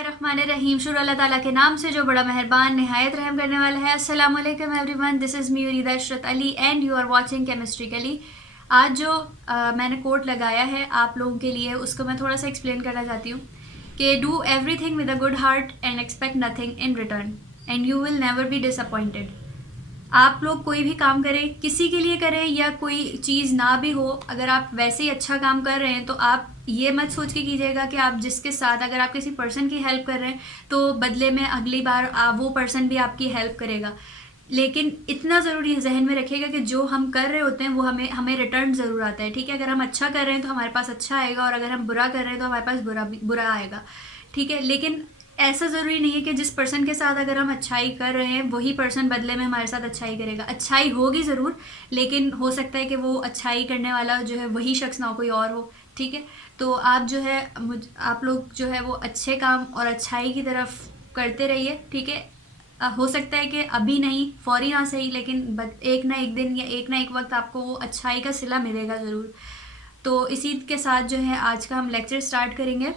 बिस्मिल्लाहिर्रहमानिर्रहीम। शुरू अल्लाह ताला के नाम से जो बड़ा मेहरबान निहायत रहम करने वाला है। अस्सलाम वालेकुम everyone, this is me Urida Ishrat Ali and you are watching chemistry gali. आज जो मैंने कोट लगाया है आप लोगों के लिए, उसको मैं थोड़ा सा एक्सप्लेन करना चाहती हूँ कि do everything with a good heart and expect nothing in return and you will never be disappointed. आप लोग कोई भी काम करें, किसी के लिए करें या कोई चीज़ ना भी हो, अगर आप वैसे ही अच्छा काम कर रहे हैं तो आप ये मत सोच के कीजिएगा कि आप जिसके साथ अगर आप किसी पर्सन की हेल्प कर रहे हैं तो बदले में अगली बार वो पर्सन भी आपकी हेल्प करेगा। लेकिन इतना ज़रूरी है, जहन में रखिएगा कि जो हम कर रहे होते हैं वो हमें हमें रिटर्न ज़रूर आता है। ठीक है, अगर हम अच्छा कर रहे हैं तो हमारे पास अच्छा आएगा और अगर हम बुरा कर रहे हैं तो हमारे पास बुरा आएगा। ठीक है, लेकिन ऐसा ज़रूरी नहीं है कि जिस पर्सन के साथ अगर हम अच्छाई कर रहे हैं वही पर्सन बदले में हमारे साथ अच्छाई करेगा। अच्छाई होगी ज़रूर, लेकिन हो सकता है कि वो अच्छाई करने वाला जो है वही शख्स ना हो, कोई और हो। ठीक है, तो आप जो है आप लोग जो है वो अच्छे काम और अच्छाई की तरफ करते रहिए। ठीक है, हो सकता है कि अभी नहीं, फौरी ना सही, लेकिन एक ना एक दिन या एक ना एक वक्त आपको वो अच्छाई का सिला मिलेगा ज़रूर। तो इसी के साथ जो है आज का हम लेक्चर स्टार्ट करेंगे,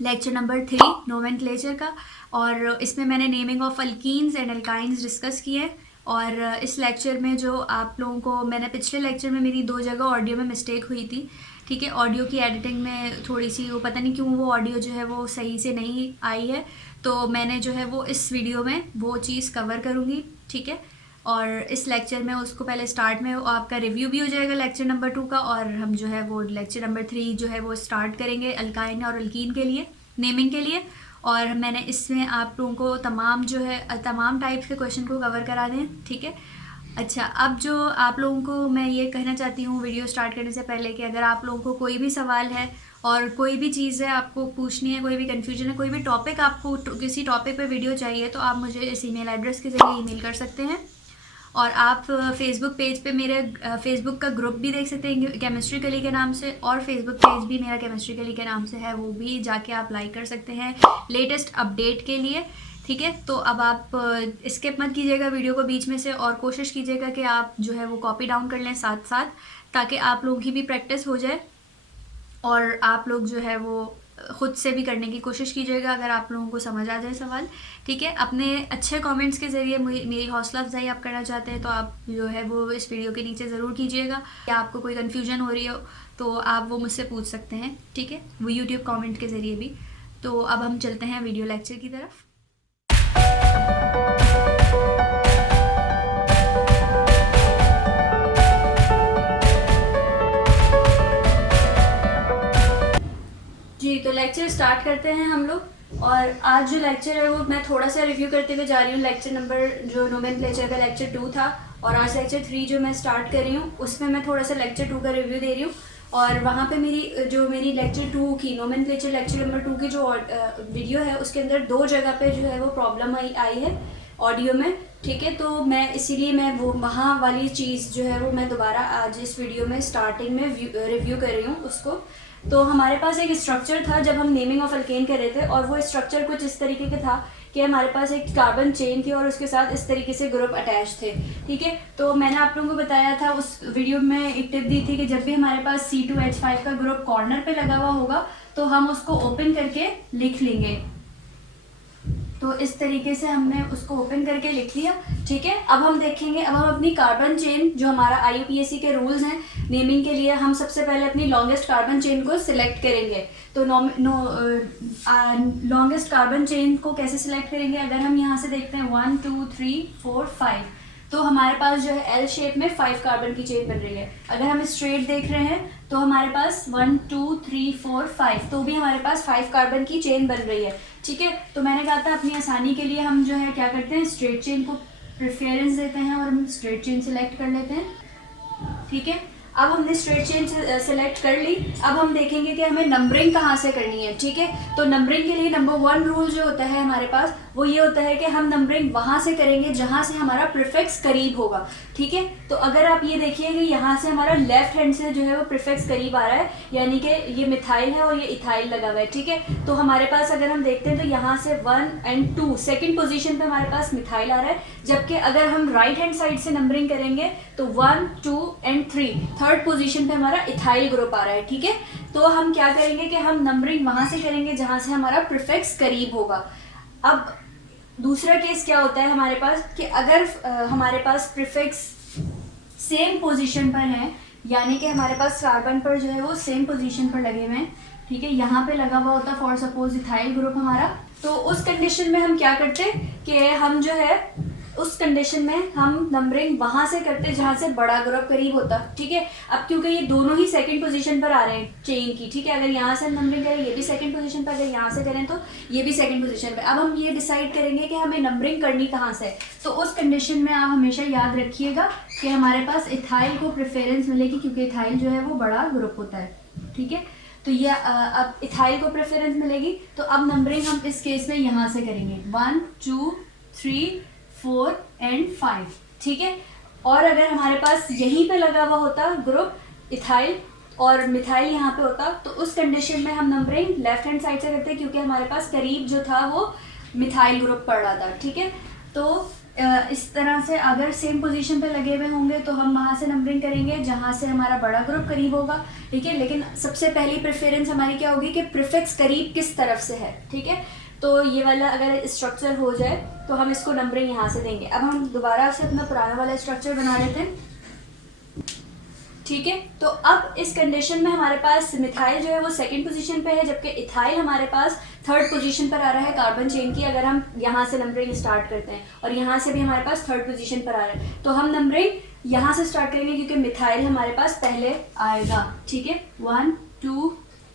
लेक्चर नंबर 3 नोमेनक्लेचर का। और इसमें मैंने naming of alkenes and alkynes discuss किए। और इस लेक्चर में जो आप लोगों को, मैंने पिछले लेक्चर में मेरी 2 जगह ऑडियो में मिस्टेक हुई थी। ठीक है, ऑडियो की एडिटिंग में थोड़ी सी वो पता नहीं क्यों वो ऑडियो जो है वो सही से नहीं आई है, तो मैंने जो है वो इस वीडियो में वो चीज़ कवर करूँगी। ठीक है, और इस लेक्चर में उसको पहले स्टार्ट में आपका रिव्यू भी हो जाएगा लेक्चर नंबर 2 का, और हम जो है वो लेक्चर नंबर 3 जो है वो स्टार्ट करेंगे अल्काइन और अल्कीन के लिए, नेमिंग के लिए। और मैंने इसमें आप लोगों को तमाम टाइप्स के क्वेश्चन को कवर करा दें। ठीक है, अच्छा, अब जो आप लोगों को मैं ये कहना चाहती हूँ वीडियो स्टार्ट करने से पहले कि अगर आप लोगों को कोई भी सवाल है और कोई भी चीज़ है आपको पूछनी है, कोई भी कन्फ्यूजन है, कोई भी टॉपिक आपको किसी टॉपिक पे वीडियो चाहिए, तो आप मुझे इस ईमेल एड्रेस के ज़रिए ईमेल कर सकते हैं। और आप फेसबुक पेज पे मेरे फेसबुक का ग्रुप भी देख सकते हैं केमिस्ट्री गली के नाम से, और फेसबुक पेज भी मेरा केमिस्ट्री गली के नाम से है, वो भी जाके आप लाइक कर सकते हैं लेटेस्ट अपडेट के लिए। ठीक है, तो अब आप स्किप मत कीजिएगा वीडियो को बीच में से, और कोशिश कीजिएगा कि आप जो है वो कॉपी डाउन कर लें साथ साथ, ताकि आप लोगों की भी प्रैक्टिस हो जाए और आप लोग जो है वो ख़ुद से भी करने की कोशिश कीजिएगा अगर आप लोगों को समझ आ जाए सवाल। ठीक है, अपने अच्छे कमेंट्स के ज़रिए मेरी हौसला अफजाई आप करना चाहते हैं तो आप जो है वो इस वीडियो के नीचे ज़रूर कीजिएगा। या आपको कोई कन्फ्यूजन हो रही हो तो आप वो मुझसे पूछ सकते हैं। ठीक है, वो यूट्यूब कमेंट के ज़रिए भी। तो अब हम चलते हैं वीडियो लेक्चर की तरफ। जी, तो लेक्चर स्टार्ट करते हैं हम लोग। और आज जो लेक्चर है वो मैं थोड़ा सा रिव्यू करते हुए जा रही हूँ। लेक्चर नंबर जो नोमेनक्लेचर का लेक्चर 2 था, और आज लेक्चर 3 जो मैं स्टार्ट कर रही हूँ उसमें मैं थोड़ा सा लेक्चर 2 का रिव्यू दे रही हूँ। और वहाँ पे मेरी लेक्चर 2 की नोमेनक्लेचर लेक्चर नंबर 2 की जो वीडियो है उसके अंदर 2 जगह पे जो है वो प्रॉब्लम आई है ऑडियो में। ठीक है, तो मैं इसीलिए मैं वो वहाँ वाली चीज़ जो है वो मैं दोबारा आज इस वीडियो में स्टार्टिंग में रिव्यू कर रही हूँ उसको। तो हमारे पास एक स्ट्रक्चर था जब हम नेमिंग ऑफ अल्केन कर रहे थे, और वो स्ट्रक्चर कुछ इस तरीके का था कि हमारे पास एक कार्बन चेन थी और उसके साथ इस तरीके से ग्रुप अटैच थे। ठीक है, तो मैंने आप लोगों को बताया था उस वीडियो में, एक टिप दी थी कि जब भी हमारे पास C2H5 का ग्रुप कॉर्नर पे लगा हुआ होगा तो हम उसको ओपन करके लिख लेंगे। तो इस तरीके से हमने उसको ओपन करके लिख लिया। ठीक है, अब हम देखेंगे, अब हम अपनी कार्बन चेन जो हमारा IUPAC के रूल्स हैं नेमिंग के लिए, हम सबसे पहले अपनी लॉन्गेस्ट कार्बन चेन को सिलेक्ट करेंगे। तो लॉन्गेस्ट कार्बन चेन को कैसे सिलेक्ट करेंगे, अगर हम यहाँ से देखते हैं 1 2 3 4 5, तो हमारे पास जो है L शेप में 5 कार्बन की चेन बन रही है। अगर हम स्ट्रेट देख रहे हैं तो हमारे पास 1 2 3 4 5, तो भी हमारे पास 5 कार्बन की चेन बन रही है। ठीक है, तो मैंने कहा था अपनी आसानी के लिए हम जो है क्या करते हैं, स्ट्रेट चेन को प्रेफरेंस देते हैं और हम स्ट्रेट चेन सेलेक्ट कर लेते हैं। ठीक है, अब हमने स्ट्रेट चेन सेलेक्ट कर ली। अब हम देखेंगे कि हमें नंबरिंग कहाँ से करनी है। ठीक है, तो नंबरिंग के लिए नंबर 1 रूल जो होता है हमारे पास वो ये होता है कि हम नंबरिंग वहाँ से करेंगे जहाँ से हमारा प्रीफिक्स करीब होगा। ठीक है, तो अगर आप ये देखिए कि यहाँ से हमारा लेफ्ट हैंड से जो है वो प्रीफिक्स करीब आ रहा है, यानी कि ये मिथाइल है और ये इथाइल लगा हुआ है। ठीक है, तो हमारे पास अगर हम देखते हैं तो यहाँ से 1 और 2 सेकेंड पोजीशन पे हमारे पास मिथाइल आ रहा है, जबकि अगर हम राइट हैंड साइड से नंबरिंग करेंगे तो 1 2 और 3 थर्ड पोजीशन पे हमारा इथाइल ग्रुप आ रहा है। ठीक है, तो हम क्या करेंगे कि हम नंबरिंग वहाँ से करेंगे जहाँ से हमारा प्रीफिक्स करीब होगा। अब दूसरा केस क्या होता है हमारे पास कि अगर हमारे पास प्रीफिक्स सेम पोजीशन पर है, यानी कि हमारे पास कार्बन पर जो है वो सेम पोजीशन पर लगे हुए हैं, ठीक है, यहाँ पे लगा हुआ होता फॉर सपोज इथाइल ग्रुप हमारा, तो उस कंडीशन में हम क्या करते कि हम जो है उस कंडीशन में हम नंबरिंग वहां से करते जहां से बड़ा ग्रुप करीब होता, ठीक है। अब क्योंकि ये दोनों ही सेकंड पोजीशन पर आ रहे हैं चेन की, ठीक है, अगर यहाँ से हम नंबरिंग करें ये भी सेकंड पोजीशन पर, अगर यहाँ से करें तो ये भी सेकंड पोजीशन पर। अब हम ये डिसाइड करेंगे कि हमें नंबरिंग करनी कहाँ से, तो उस कंडीशन में आप हमेशा याद रखिएगा कि हमारे पास इथाइल को प्रेफरेंस मिलेगी क्योंकि इथाइल जो है वो बड़ा ग्रुप होता है, ठीक है। तो ये अब इथाइल को प्रेफरेंस मिलेगी, तो अब नंबरिंग हम इस केस में यहाँ से करेंगे 1 2 3 4 एंड 5, ठीक है। और अगर हमारे पास यहीं पे लगा हुआ होता ग्रुप इथाइल और मिथाइल यहाँ पे होता, तो उस कंडीशन में हम नंबरिंग लेफ्ट हैंड साइड से करते हैं क्योंकि हमारे पास करीब जो था वो मिथाइल ग्रुप पड़ रहा था, ठीक है। तो इस तरह से अगर सेम पोजीशन पे लगे हुए होंगे तो हम वहाँ से नंबरिंग करेंगे जहाँ से हमारा बड़ा ग्रुप करीब होगा, ठीक है। लेकिन सबसे पहली प्रेफरेंस हमारी क्या होगी कि प्रीफिक्स करीब किस तरफ से है, ठीक है। तो ये वाला अगर स्ट्रक्चर हो जाए तो हम इसको नंबरिंग यहाँ से देंगे। अब हम दोबारा से अपना पुराना वाला स्ट्रक्चर बना लेते हैं, ठीक है। तो अब इस कंडीशन में हमारे पास मिथाइल जो है वो सेकंड पोजीशन पे है, जबकि इथाइल हमारे पास थर्ड पोजीशन पर आ रहा है कार्बन चेन की। अगर हम यहाँ से नंबरिंग स्टार्ट करते हैं और यहाँ से भी हमारे पास थर्ड पोजीशन पर आ रहा है, तो हम नंबरिंग यहाँ से स्टार्ट करेंगे क्योंकि मिथाइल हमारे पास पहले आएगा, ठीक है। 1 2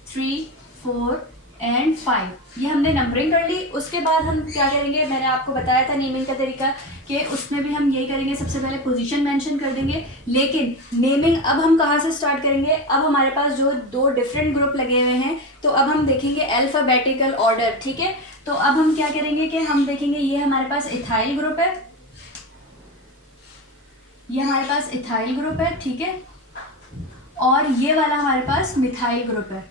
3 4 एंड 5 ये हमने नंबरिंग कर ली। उसके बाद हम क्या करेंगे, मैंने आपको बताया था नेमिंग का तरीका कि उसमें भी हम यही करेंगे, सबसे पहले पोजीशन मेंशन कर देंगे। लेकिन नेमिंग अब हम कहाँ से स्टार्ट करेंगे, अब हमारे पास जो दो डिफरेंट ग्रुप लगे हुए हैं तो अब हम देखेंगे अल्फाबेटिकल ऑर्डर, ठीक है। तो अब हम क्या करेंगे कि हम देखेंगे ये हमारे पास इथाइल ग्रुप है, ये हमारे पास इथाइल ग्रुप है, ठीक है, और ये वाला हमारे पास मिथाइल ग्रुप है,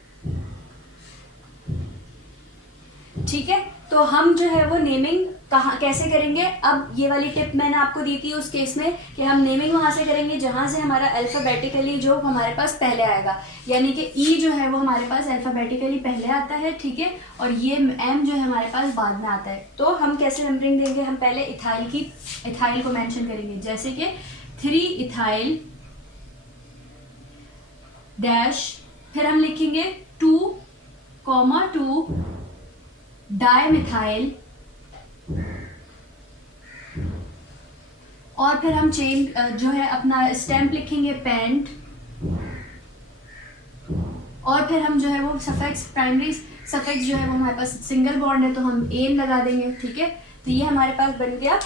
ठीक है। तो हम जो है वो नेमिंग कहाँ कैसे करेंगे, अब ये वाली टिप मैंने आपको दी थी उस केस में कि हम नेमिंग वहाँ से करेंगे जहाँ से हमारा अल्फ़ाबेटिकली जो हमारे पास पहले आएगा, यानी कि ई जो है वो हमारे पास अल्फ़ाबेटिकली पहले आता है, ठीक है, और ये एम जो है हमारे पास बाद में आता है। तो हम कैसे नंबरिंग देंगे, हम पहले इथाइल को मेंशन करेंगे, जैसे कि 3 इथाइल डैश, फिर हम लिखेंगे 2,2 डाइमिथाइल, और फिर हम चेन जो है अपना स्टैम्प लिखेंगे पेंट, और फिर हम जो है वो सफिक्स प्राइमरी सफिक्स जो है वो हमारे पास सिंगल बॉन्ड है तो हम एन लगा देंगे, ठीक है। तो ये हमारे पास बन गया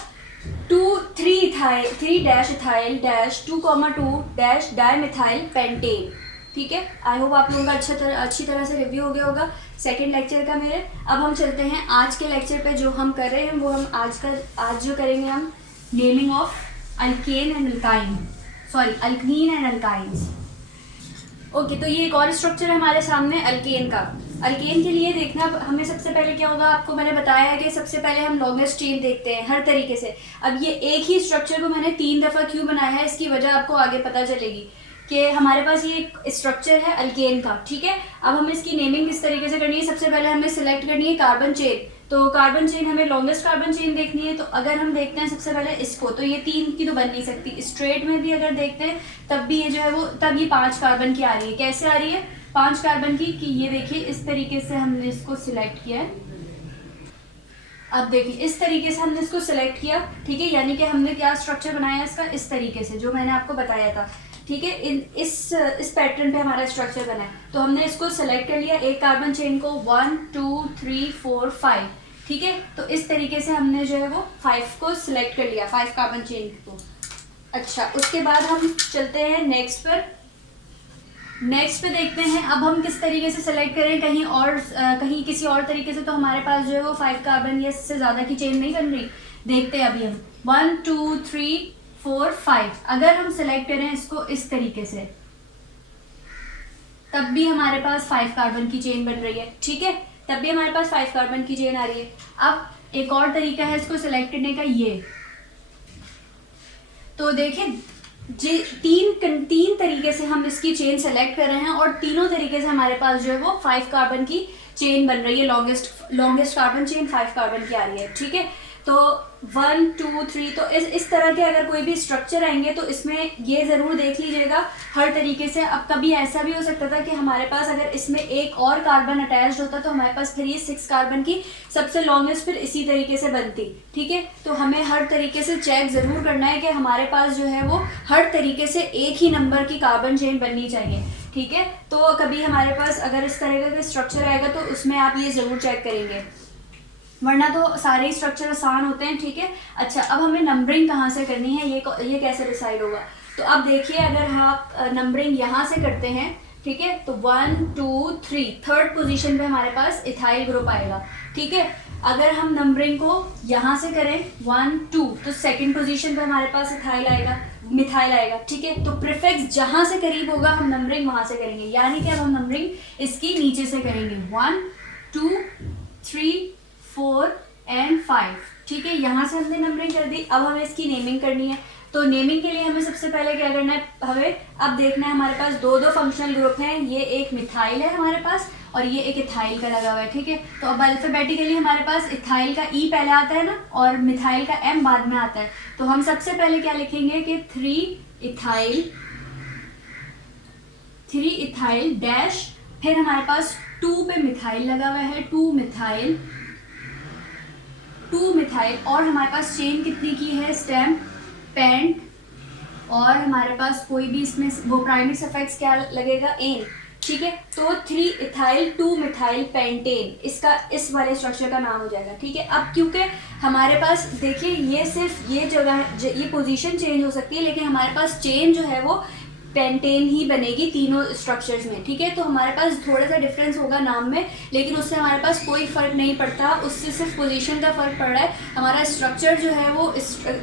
3 dash ethyl dash 2,2 dash dimethyl pentane, ठीक है। आई होप आप लोगों का अच्छी तरह से रिव्यू हो गया होगा सेकेंड लेक्चर का मेरे। अब हम चलते हैं आज के लेक्चर पे, जो हम कर रहे हैं वो हम आज जो करेंगे हम naming of alkane and alkyne, sorry alkyne and alkynes. Okay, तो ये एक और स्ट्रक्चर है हमारे सामने अल्केन का। अल्केन के लिए देखना हमें सबसे पहले क्या होगा, आपको मैंने बताया है कि सबसे पहले हम लॉन्गेस्ट चेन देखते हैं हर तरीके से। अब ये एक ही स्ट्रक्चर को मैंने 3 दफ़ा क्यों बनाया है, इसकी वजह आपको आगे पता चलेगी कि हमारे पास ये एक स्ट्रक्चर है अल्केन का, ठीक है। अब हमें इसकी नेमिंग किस तरीके से करनी है, सबसे पहले हमें सिलेक्ट करनी है कार्बन चेन। तो कार्बन चेन हमें लॉन्गेस्ट कार्बन चेन देखनी है, तो अगर हम देखते हैं सबसे पहले इसको, तो ये 3 की तो बन नहीं सकती। स्ट्रेट में भी अगर देखते हैं तब भी ये जो है वो तब ये 5 कार्बन की आ रही है। कैसे आ रही है 5 कार्बन की, कि ये देखिए इस तरीके से हमने इसको सिलेक्ट किया है। अब देखिए इस तरीके से हमने इसको सिलेक्ट किया, ठीक है, यानी कि हमने क्या स्ट्रक्चर बनाया इसका, इस तरीके से जो मैंने आपको बताया था, ठीक है। इस पैटर्न पे हमारा स्ट्रक्चर बना है। तो हमने इसको सेलेक्ट कर लिया, एक कार्बन चेन को 1 2 3 4 5, ठीक है। तो इस तरीके से हमने जो है वो 5 को सिलेक्ट कर लिया, 5 कार्बन चेन को। अच्छा, उसके बाद हम चलते हैं नेक्स्ट पर। नेक्स्ट पे देखते हैं अब हम किस तरीके से सेलेक्ट करें, कहीं किसी और तरीके से तो हमारे पास जो है वो 5 कार्बन या इससे ज़्यादा की चेन नहीं बन रही। देखते हैं अभी हम 1 2 3 4 5, अगर हम सेलेक्ट करें इसको इस तरीके से तब भी हमारे पास 5 कार्बन की चेन बन रही है, ठीक है, तब भी हमारे पास 5 कार्बन की चेन आ रही है। अब एक और तरीका है इसको सेलेक्ट करने का, ये तो देखिए जी तीन तरीके से हम इसकी चेन सेलेक्ट कर रहे हैं और तीनों तरीके से हमारे पास जो है वो 5 कार्बन की चेन बन रही है। लॉन्गेस्ट कार्बन चेन 5 कार्बन की आ रही है, ठीक है। तो 1 2 3, तो इस तरह के अगर कोई भी स्ट्रक्चर आएंगे तो इसमें ये ज़रूर देख लीजिएगा हर तरीके से। अब कभी ऐसा भी हो सकता था कि हमारे पास अगर इसमें एक और कार्बन अटैच होता तो हमारे पास फिर ये 6 कार्बन की सबसे लॉन्गेस्ट फिर इसी तरीके से बनती, ठीक है। तो हमें हर तरीके से चेक ज़रूर करना है कि हमारे पास जो है वो हर तरीके से एक ही नंबर की कार्बन चेन बननी चाहिए, ठीक है। तो कभी हमारे पास अगर इस तरह का स्ट्रक्चर आएगा तो उसमें आप ये ज़रूर चेक करेंगे, वरना तो सारे ही स्ट्रक्चर आसान होते हैं, ठीक है। अच्छा, अब हमें नंबरिंग कहाँ से करनी है, ये कैसे डिसाइड होगा। तो अब देखिए, अगर आप नंबरिंग यहाँ से करते हैं, ठीक है, तो 1 2 3 थर्ड पोजीशन पे हमारे पास इथाइल ग्रुप आएगा, ठीक है। अगर हम नंबरिंग को यहाँ से करें 1 2, तो सेकंड पोजीशन पे हमारे पास मिथाइल आएगा, ठीक है। तो प्रीफिक्स जहाँ से करीब होगा हम नंबरिंग वहाँ से करेंगे, यानी कि अब हम नंबरिंग इसकी नीचे से करेंगे 1 2 3 4 and 5, ठीक है। यहाँ से हमने नंबरिंग कर दी। अब हमें इसकी नेमिंग करनी है। तो नेमिंग के लिए हमें सबसे पहले क्या करना है, हमें अब देखना है हमारे पास दो फंक्शनल ग्रुप हैं। ये एक मिथाइल है हमारे पास और ये एक इथाइल का लगा हुआ है, ठीक है। तो अब अल्फाबेटिकली हमारे पास इथाइल का ई पहले आता है ना, और मिथाइल का एम बाद में आता है। तो हम सबसे पहले क्या लिखेंगे कि 3 इथाइल डैश, फिर हमारे पास 2 पे मिथाइल लगा हुआ है, 2 मिथाइल, और हमारे पास चेन कितनी की है, स्टेम पेंट, और हमारे पास कोई भी इसमें वो प्राइमरी सफिक्स क्या लगेगा, एन, ठीक है। तो 3 इथाइल 2 मिथाइल पेंटेन, इसका इस वाले स्ट्रक्चर का नाम हो जाएगा, ठीक है। अब क्योंकि हमारे पास देखिए ये सिर्फ ये जगह ये पोजीशन चेंज हो सकती है, लेकिन हमारे पास चेन जो है वो पेंटेन ही बनेगी तीनों स्ट्रक्चर्स में, ठीक है। तो हमारे पास थोड़ा सा डिफरेंस होगा नाम में, लेकिन उससे हमारे पास कोई फ़र्क नहीं पड़ता, उससे सिर्फ पोजीशन का फ़र्क पड़ रहा है। हमारा स्ट्रक्चर जो है वो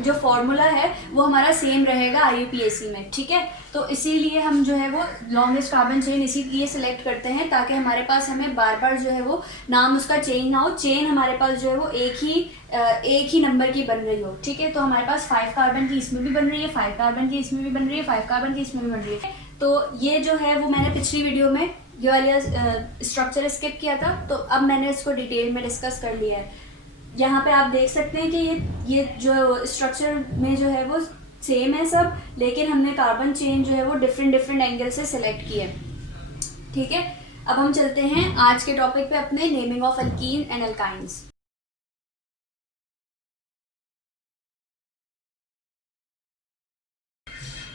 जो फॉर्मूला है वो हमारा सेम रहेगा IUPAC में, ठीक है। तो इसीलिए हम जो है वो लॉन्गेस्ट कार्बन चेन इसीलिए सिलेक्ट करते हैं, ताकि हमारे पास हमें बार बार जो है वो नाम उसका चेंज ना हो, चेन हमारे पास जो है वो एक ही नंबर की बन रही हो, ठीक है। तो हमारे पास 5 कार्बन की इसमें भी बन रही है, 5 कार्बन की इसमें भी बन रही है, 5 कार्बन की इसमें भी बन रही है। तो ये जो है वो मैंने पिछली वीडियो में ये वाला स्ट्रक्चर स्किप किया था, तो अब मैंने इसको डिटेल में डिस्कस कर लिया है। यहाँ पे आप देख सकते हैं कि ये जो स्ट्रक्चर में जो है वो सेम है सब, लेकिन हमने कार्बन चेन जो है वो डिफरेंट एंगल से सिलेक्ट किया है, ठीक है। अब हम चलते हैं आज के टॉपिक पे अपने naming of alkyne and alkynes.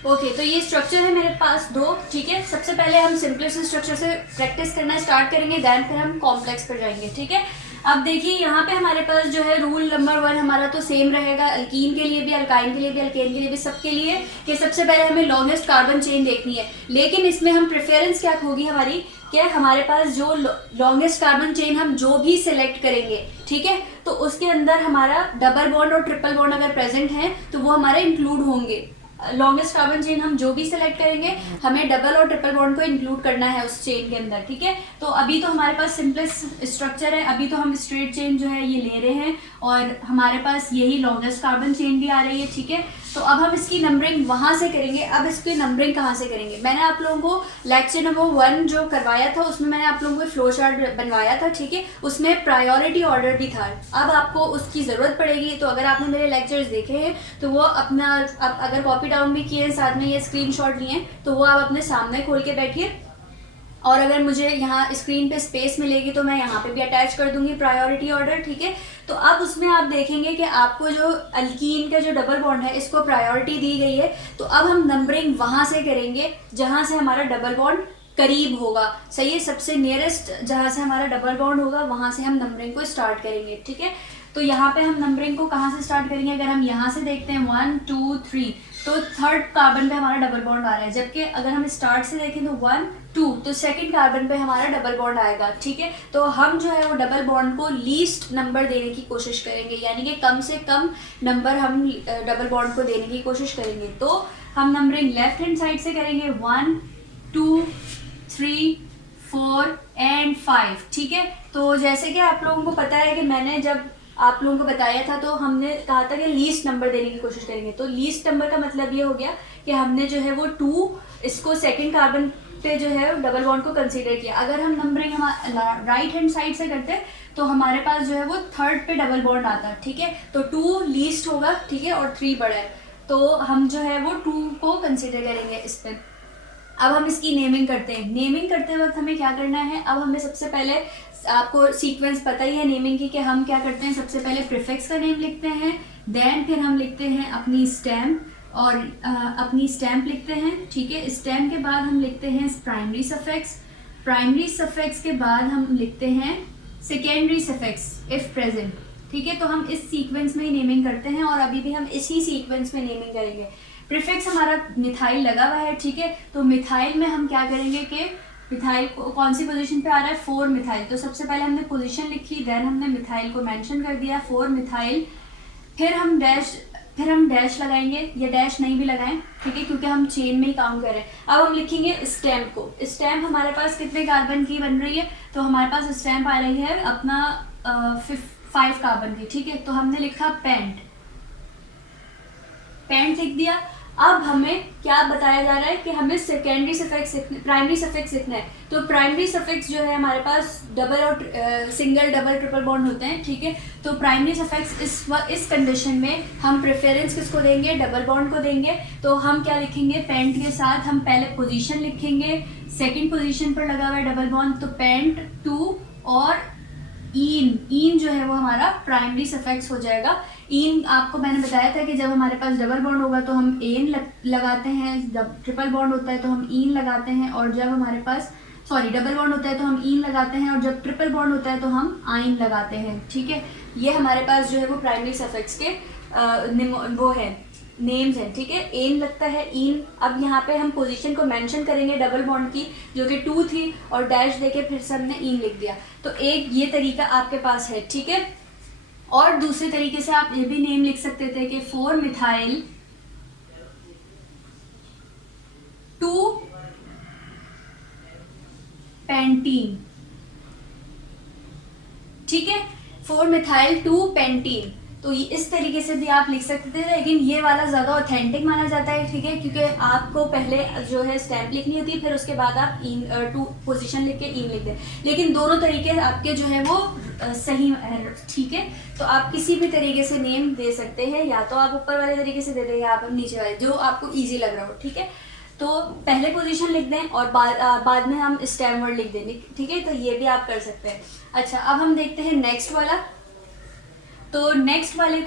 Okay, तो ये स्ट्रक्चर है मेरे पास दो, ठीक है। सबसे पहले हम सिंपलेस्ट स्ट्रक्चर से प्रैक्टिस करना स्टार्ट करेंगे, देन फिर हम कॉम्प्लेक्स पर जाएंगे, ठीक है। अब देखिए यहाँ पे हमारे पास जो है रूल नंबर 1 हमारा तो सेम रहेगा, अल्कीन के लिए भी, अल्काइन के लिए भी, अल्केन के लिए भी, सबके लिए, कि सबसे पहले हमें लॉन्गेस्ट कार्बन चेन देखनी है। लेकिन इसमें हम प्रेफरेंस क्या होगी हमारी, क्या हमारे पास जो लॉन्गेस्ट कार्बन चेन हम जो भी सिलेक्ट करेंगे, ठीक है, तो उसके अंदर हमारा डबल बॉन्ड और ट्रिपल बॉन्ड अगर प्रेजेंट है तो वो हमारे इंक्लूड होंगे। लॉन्गेस्ट कार्बन चेन हम जो भी सिलेक्ट करेंगे हमें डबल और ट्रिपल बॉन्ड को इंक्लूड करना है उस चेन के अंदर, ठीक है। तो अभी तो हमारे पास सिंपलेस्ट स्ट्रक्चर है, अभी तो हम स्ट्रेट चेन जो है ये ले रहे हैं और हमारे पास यही लॉन्गेस्ट कार्बन चेन भी आ रही है, ठीक है। तो अब हम इसकी नंबरिंग वहाँ से करेंगे। अब इसकी नंबरिंग कहाँ से करेंगे, मैंने आप लोगों को लेक्चर नंबर 1 जो करवाया था उसमें मैंने आप लोगों को फ्लो चार्ट बनवाया था, ठीक है, उसमें प्रायोरिटी ऑर्डर भी था। अब आपको उसकी ज़रूरत पड़ेगी, तो अगर आपने मेरे लेक्चर्स देखे हैं तो वो अपना अगर कॉपी डाउन भी किए, साथ में ये स्क्रीनशॉट लिए, तो वो आप अपने सामने खोल के बैठिए, और अगर मुझे यहाँ स्क्रीन पे स्पेस मिलेगी तो मैं यहाँ पे भी अटैच कर दूंगी प्रायोरिटी ऑर्डर, ठीक है। तो अब उसमें आप देखेंगे कि आपको जो अल्कीन का जो डबल बॉन्ड है इसको प्रायोरिटी दी गई है, तो अब हम नंबरिंग वहाँ से करेंगे जहाँ से हमारा डबल बॉन्ड करीब होगा, सही है, सबसे नियरेस्ट जहाँ से हमारा डबल बॉन्ड होगा वहाँ से हम नंबरिंग को स्टार्ट करेंगे, ठीक है। तो यहाँ पे हम नंबरिंग को कहाँ से स्टार्ट करेंगे, अगर हम यहाँ से देखते हैं 1 2 3, तो थर्ड कार्बन पे हमारा डबल बॉन्ड आ रहा है, जबकि अगर हम स्टार्ट से देखें तो 1 2, तो सेकंड कार्बन पे हमारा डबल बॉन्ड आएगा, ठीक है। तो हम जो है वो डबल बॉन्ड को लीस्ट नंबर देने की कोशिश करेंगे, यानी कि कम से कम नंबर हम डबल बॉन्ड को देने की कोशिश करेंगे। तो हम नंबरिंग लेफ्ट हैंड साइड से करेंगे 1 2 3 4 एंड 5, ठीक है। तो जैसे कि आप लोगों को पता है कि मैंने जब आप लोगों को बताया था, तो हमने कहा था कि लीस्ट नंबर देने की कोशिश करेंगे। तो लीस्ट नंबर का मतलब ये हो गया कि हमने जो है वो 2 इसको सेकंड कार्बन पे जो है डबल बॉन्ड को कंसीडर किया। अगर हम नंबरिंग हम राइट हैंड साइड से करते तो हमारे पास जो है वो थर्ड पे डबल बॉन्ड आता, ठीक है। तो 2 लीस्ट होगा, ठीक है, और 3 बड़ा है, तो हम जो है वो 2 को कंसीडर करेंगे इस पर। अब हम इसकी नेमिंग करते हैं। नेमिंग करते वक्त हमें क्या करना है, अब हमें सबसे पहले, आपको सीक्वेंस पता ही है नेमिंग की, कि हम क्या करते हैं, सबसे पहले प्रीफिक्स का नेम लिखते हैं, देन फिर हम लिखते हैं अपनी स्टैम्प, और अपनी स्टैम्प लिखते हैं, ठीक है। स्टैम्प के बाद हम लिखते हैं प्राइमरी सफिक्स, प्राइमरी सफिक्स के बाद हम लिखते हैं सेकेंडरी सफिक्स इफ प्रेजेंट, ठीक है। तो हम इस सीक्वेंस में ही नेमिंग करते हैं, और अभी भी हम इसी सीक्वेंस में नेमिंग करेंगे। प्रीफिक्स हमारा मिथाइल लगा हुआ है, ठीक है। तो मिथाइल में हम क्या करेंगे कि मिथाइल कौन सी पोजीशन पे आ रहा है, 4 मिथाइल। तो सबसे पहले हमने पोजीशन लिखी, देन हमने मिथाइल को मेंशन कर दिया 4 मिथाइल, फिर हम डैश लगाएंगे, या डैश नहीं भी लगाएं, ठीक है, क्योंकि हम चेन में ही काम कर रहे हैं। अब हम लिखेंगे स्टैम्प को। स्टैम्प हमारे पास कितने कार्बन की बन रही है, तो हमारे पास स्टैम्प आ रही है अपना 5 कार्बन की, ठीक है। तो हमने लिखा पेंट लिख दिया। अब हमें क्या बताया जा रहा है कि हमें सेकेंडरी सफिक्स प्राइमरी सफिक्स लिखना है। तो प्राइमरी सफिक्स जो है हमारे पास डबल और सिंगल, डबल, ट्रिपल बॉन्ड होते हैं, ठीक है। तो प्राइमरी सफिक्स इस कंडीशन में हम प्रेफरेंस किसको देंगे, डबल बॉन्ड को देंगे। तो हम क्या लिखेंगे, पेंट के साथ हम पहले पोजीशन लिखेंगे, सेकंड पोजीशन पर लगा हुआ है डबल बॉन्ड, तो पेंट 2, और इन जो है वो हमारा प्राइमरी सफिक्स हो जाएगा। इन आपको मैंने बताया था कि जब हमारे पास डबल बॉन्ड होगा तो हम एन लगाते हैं, जब ट्रिपल बॉन्ड होता है तो हम इन लगाते हैं, और जब हमारे पास डबल बॉन्ड होता है तो हम इन लगाते हैं, और जब ट्रिपल बॉन्ड होता है तो हम आइन लगाते हैं, ठीक है। ये हमारे पास जो है वो प्राइमरी सफिक्स के वो है नेम्स हैं, ठीक है। एन लगता है इन। अब यहाँ पे हम पोजीशन को मेंशन करेंगे डबल बॉन्ड की, जो कि 2 थी, और डैश देके फिर से हमने इन लिख दिया। तो एक ये तरीका आपके पास है, ठीक है। और दूसरे तरीके से आप ये भी नेम लिख सकते थे कि 4 मिथाइल 2 पेंटीन, ठीक है। 4 मिथाइल 2 पेंटीन। तो इस तरीके से भी आप लिख सकते थे, लेकिन ये वाला ज़्यादा ऑथेंटिक माना जाता है, ठीक है, क्योंकि आपको पहले जो है स्टैम्प लिखनी होती है, फिर उसके बाद आप इन 2 पोजीशन लिख के इन लिख दें। लेकिन दोनों तरीके आपके जो है वो सही है, ठीक है। तो आप किसी भी तरीके से नेम दे सकते हैं, या तो आप ऊपर वाले तरीके से दे दें, या आप नीचे वाले, जो आपको ईजी लग रहा हो, ठीक है। तो पहले पोजीशन लिख दें, और बाद में हम स्टैम्प वर्ड लिख देंगे, ठीक है। तो ये भी आप कर सकते हैं। अच्छा, अब हम देखते हैं नेक्स्ट वाला। तो नेक्स्ट वाले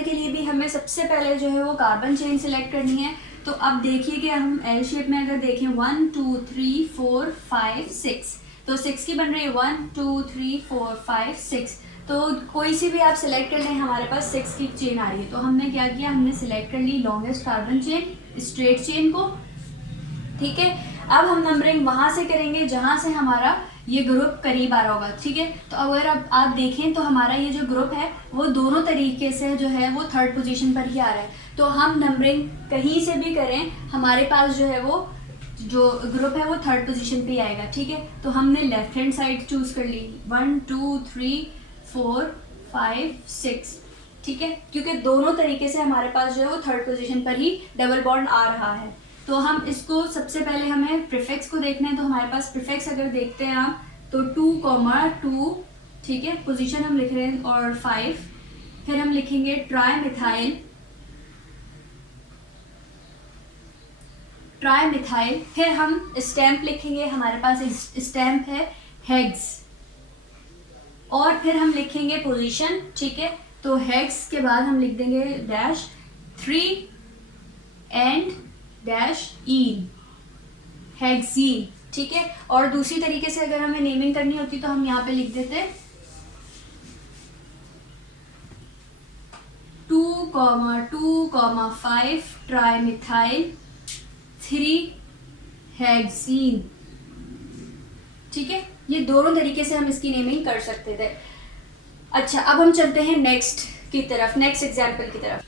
के लिए भी हमें सबसे पहले जो है वो कार्बन चेन सिलेक्ट करनी है। तो अब देखिए कि हम एल शेप में अगर देखें 1 2 3 4 5 6, तो 6 की बन रही है 1 2 3 4 5 6। तो कोई सी भी आप सिलेक्ट कर लें, हमारे पास 6 की चेन आ रही है। तो हमने क्या किया, हमने सिलेक्ट कर ली longest carbon chain, straight chain को, ठीक है। अब हम नंबरिंग वहां से करेंगे जहां से हमारा ये ग्रुप करीब आ रहा होगा, ठीक है। तो अगर अब आप देखें तो हमारा ये जो ग्रुप है वो दोनों तरीके से जो है वो थर्ड पोजीशन पर ही आ रहा है। तो हम नंबरिंग कहीं से भी करें, हमारे पास जो है वो जो ग्रुप है वो थर्ड पोजीशन पे ही आएगा, ठीक है। तो हमने लेफ्ट हैंड साइड चूज कर ली 1 2 3 4 5 6, ठीक है, क्योंकि दोनों तरीके से हमारे पास जो है वो थर्ड पोजीशन पर ही डबल बॉन्ड आ रहा है। तो हम इसको सबसे पहले हमें प्रीफिक्स को देखना है। तो हमारे पास प्रीफिक्स अगर देखते हैं आप तो 2,2, ठीक है, पोजीशन हम लिख रहे हैं, और 5, फिर हम लिखेंगे ट्राई मिथाइल, फिर हम स्टैम्प लिखेंगे, हमारे पास स्टैम्प है हेक्स, और फिर हम लिखेंगे पोजीशन, ठीक है। तो हेक्स के बाद हम लिख देंगे dash 3 and dash in, hexene, ठीक है। और दूसरी तरीके से अगर हमें नेमिंग करनी होती तो हम यहाँ पे लिख देते 2,2,5 ट्राईमिथाइल 3 हेक्सीन, ठीक है। ये दोनों तरीके से हम इसकी नेमिंग कर सकते थे। अच्छा, अब हम चलते हैं नेक्स्ट एग्जाम्पल की तरफ।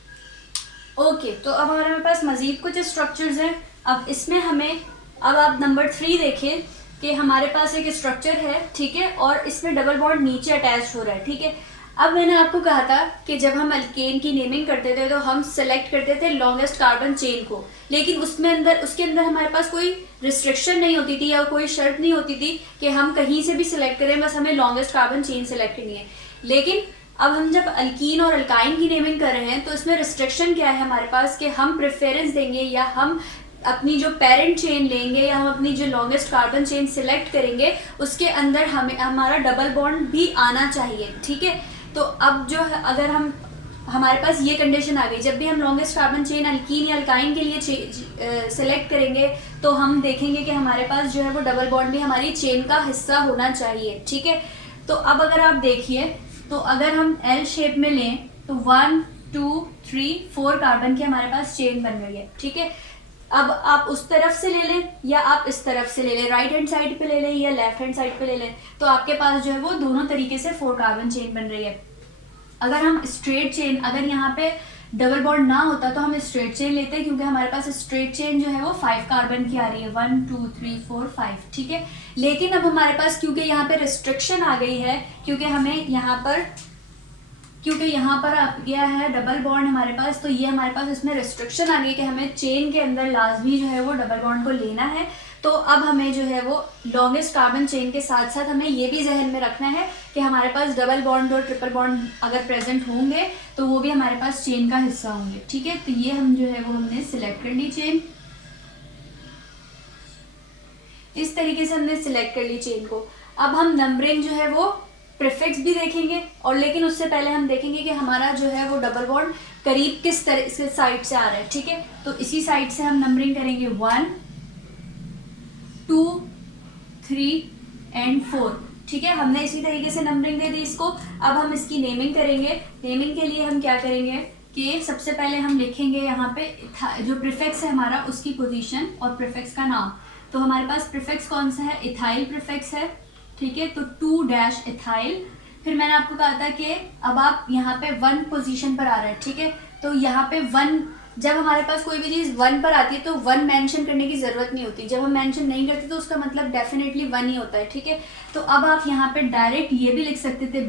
ओके, तो अब हमारे पास मजीद कुछ स्ट्रक्चर्स हैं। अब इसमें हमें, अब आप नंबर 3 देखें कि हमारे पास एक स्ट्रक्चर है, ठीक है, और इसमें डबल बॉन्ड नीचे अटैच हो रहा है, ठीक है। अब मैंने आपको कहा था कि जब हम अल्केन की नेमिंग करते थे तो हम सेलेक्ट करते थे लॉन्गेस्ट कार्बन चेन को, लेकिन उसके अंदर हमारे पास कोई रिस्ट्रिक्शन नहीं होती थी या कोई शर्त नहीं होती थी कि हम कहीं से भी सिलेक्ट करें, बस हमें लॉन्गेस्ट कार्बन चेन सेलेक्ट करनी है। लेकिन अब हम जब अल्कीन और अल्काइन की नेमिंग कर रहे हैं तो इसमें रिस्ट्रिक्शन क्या है हमारे पास कि हम प्रेफरेंस देंगे या हम अपनी जो पेरेंट चेन लेंगे या हम अपनी जो लॉन्गेस्ट कार्बन चेन सिलेक्ट करेंगे उसके अंदर हमें हमारा डबल बॉन्ड भी आना चाहिए, ठीक है। तो अब जो है अगर हमारे पास ये कंडीशन आ गई, जब भी हम लॉन्गेस्ट कार्बन चेन अल्कीन या अल्काइन के लिए सेलेक्ट करेंगे तो हम देखेंगे कि हमारे पास जो है वो डबल बॉन्ड भी हमारी चेन का हिस्सा होना चाहिए, ठीक है। तो अब अगर आप देखिए तो अगर हम एल शेप में लें तो 1 2 3 4 कार्बन की हमारे पास चेन बन गई है, ठीक है। अब आप उस तरफ से ले लें या आप इस तरफ से ले लें, राइट हैंड साइड पे ले लें या लेफ्ट हैंड साइड पे ले लें, तो आपके पास जो है वो दोनों तरीके से 4 कार्बन चेन बन रही है। अगर हम स्ट्रेट चेन, अगर यहाँ पे डबल बॉन्ड ना होता तो हम स्ट्रेट चेन लेते हैं, क्योंकि हमारे पास स्ट्रेट चेन जो है वो 5 कार्बन की आ रही है, 1 2 3 4 5, ठीक है। लेकिन अब हमारे पास क्योंकि यहाँ पे रिस्ट्रिक्शन आ गई है, क्योंकि यहाँ पर आ गया है डबल बॉन्ड हमारे पास, तो ये हमारे पास इसमें रिस्ट्रिक्शन आ गई कि हमें चेन के अंदर लाजमी जो है वो डबल बॉन्ड को लेना है। तो अब हमें जो है वो लॉन्गेस्ट कार्बन चेन के साथ साथ हमें ये भी जहन में रखना है कि हमारे पास डबल बॉन्ड और ट्रिपल बॉन्ड अगर प्रेजेंट होंगे तो वो भी हमारे पास चेन का हिस्सा होंगे, ठीक है। तो ये हम जो है वो हमने सिलेक्ट कर ली चेन, इस तरीके से हमने सिलेक्ट कर ली चेन को। अब हम नंबरिंग जो है वो प्रीफिक्स भी देखेंगे, और लेकिन उससे पहले हम देखेंगे कि हमारा जो है वो डबल बॉन्ड करीब किस तरह से साइड से आ रहा है, ठीक है। तो इसी साइड से हम नंबरिंग करेंगे 1 2 3 एंड 4, ठीक है। हमने इसी तरीके से नंबरिंग दे दी इसको। अब हम इसकी नेमिंग करेंगे। नेमिंग के लिए हम क्या करेंगे कि सबसे पहले हम लिखेंगे यहाँ पे जो प्रीफिक्स है हमारा उसकी पोजीशन और प्रीफिक्स का नाम। तो हमारे पास प्रीफिक्स कौन सा है, इथाइल प्रीफिक्स है, ठीक है। तो 2 इथाइल। फिर मैंने आपको कहा था कि अब आप यहाँ पे 1 पोजीशन पर आ रहे हैं, ठीक है। तो यहाँ पे 1, जब हमारे पास कोई भी चीज़ 1 पर आती है तो 1 मेंशन करने की ज़रूरत नहीं होती, जब हम मेंशन नहीं करते तो उसका मतलब डेफिनेटली 1 ही होता है, ठीक है। तो अब आप यहाँ पे डायरेक्ट ये भी लिख सकते थे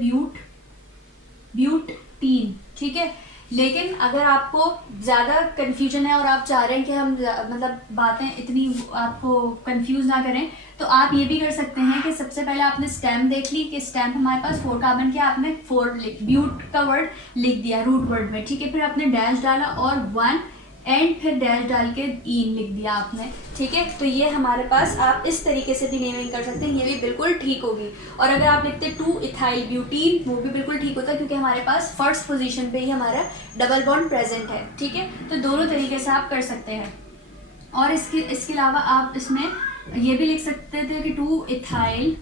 ब्यूटीन, ठीक है। लेकिन अगर आपको ज़्यादा कन्फ्यूजन है और आप चाह रहे हैं कि हम मतलब बातें इतनी आपको कंफ्यूज ना करें, तो आप ये भी कर सकते हैं कि सबसे पहले आपने स्टैम्प देख ली कि स्टैम्प हमारे पास 4 कार्बन के, आपने 4 ब्यूट का वर्ड लिख दिया रूट वर्ड में, ठीक है। फिर आपने डैश डाला और 1 एंड फिर डैश डाल के ईन लिख दिया आपने, ठीक है। तो ये हमारे पास आप इस तरीके से भी नेमिंग कर सकते हैं, ये भी बिल्कुल ठीक होगी। और अगर आप लिखते 2 इथाइल ब्यूटीन, वो भी बिल्कुल ठीक होता है, क्योंकि हमारे पास फर्स्ट पोजीशन पे ही हमारा डबल बॉन्ड प्रेजेंट है, ठीक है। तो दोनों तरीके से आप कर सकते हैं। और इसके अलावा आप इसमें ये भी लिख सकते थे कि 2 इथाइल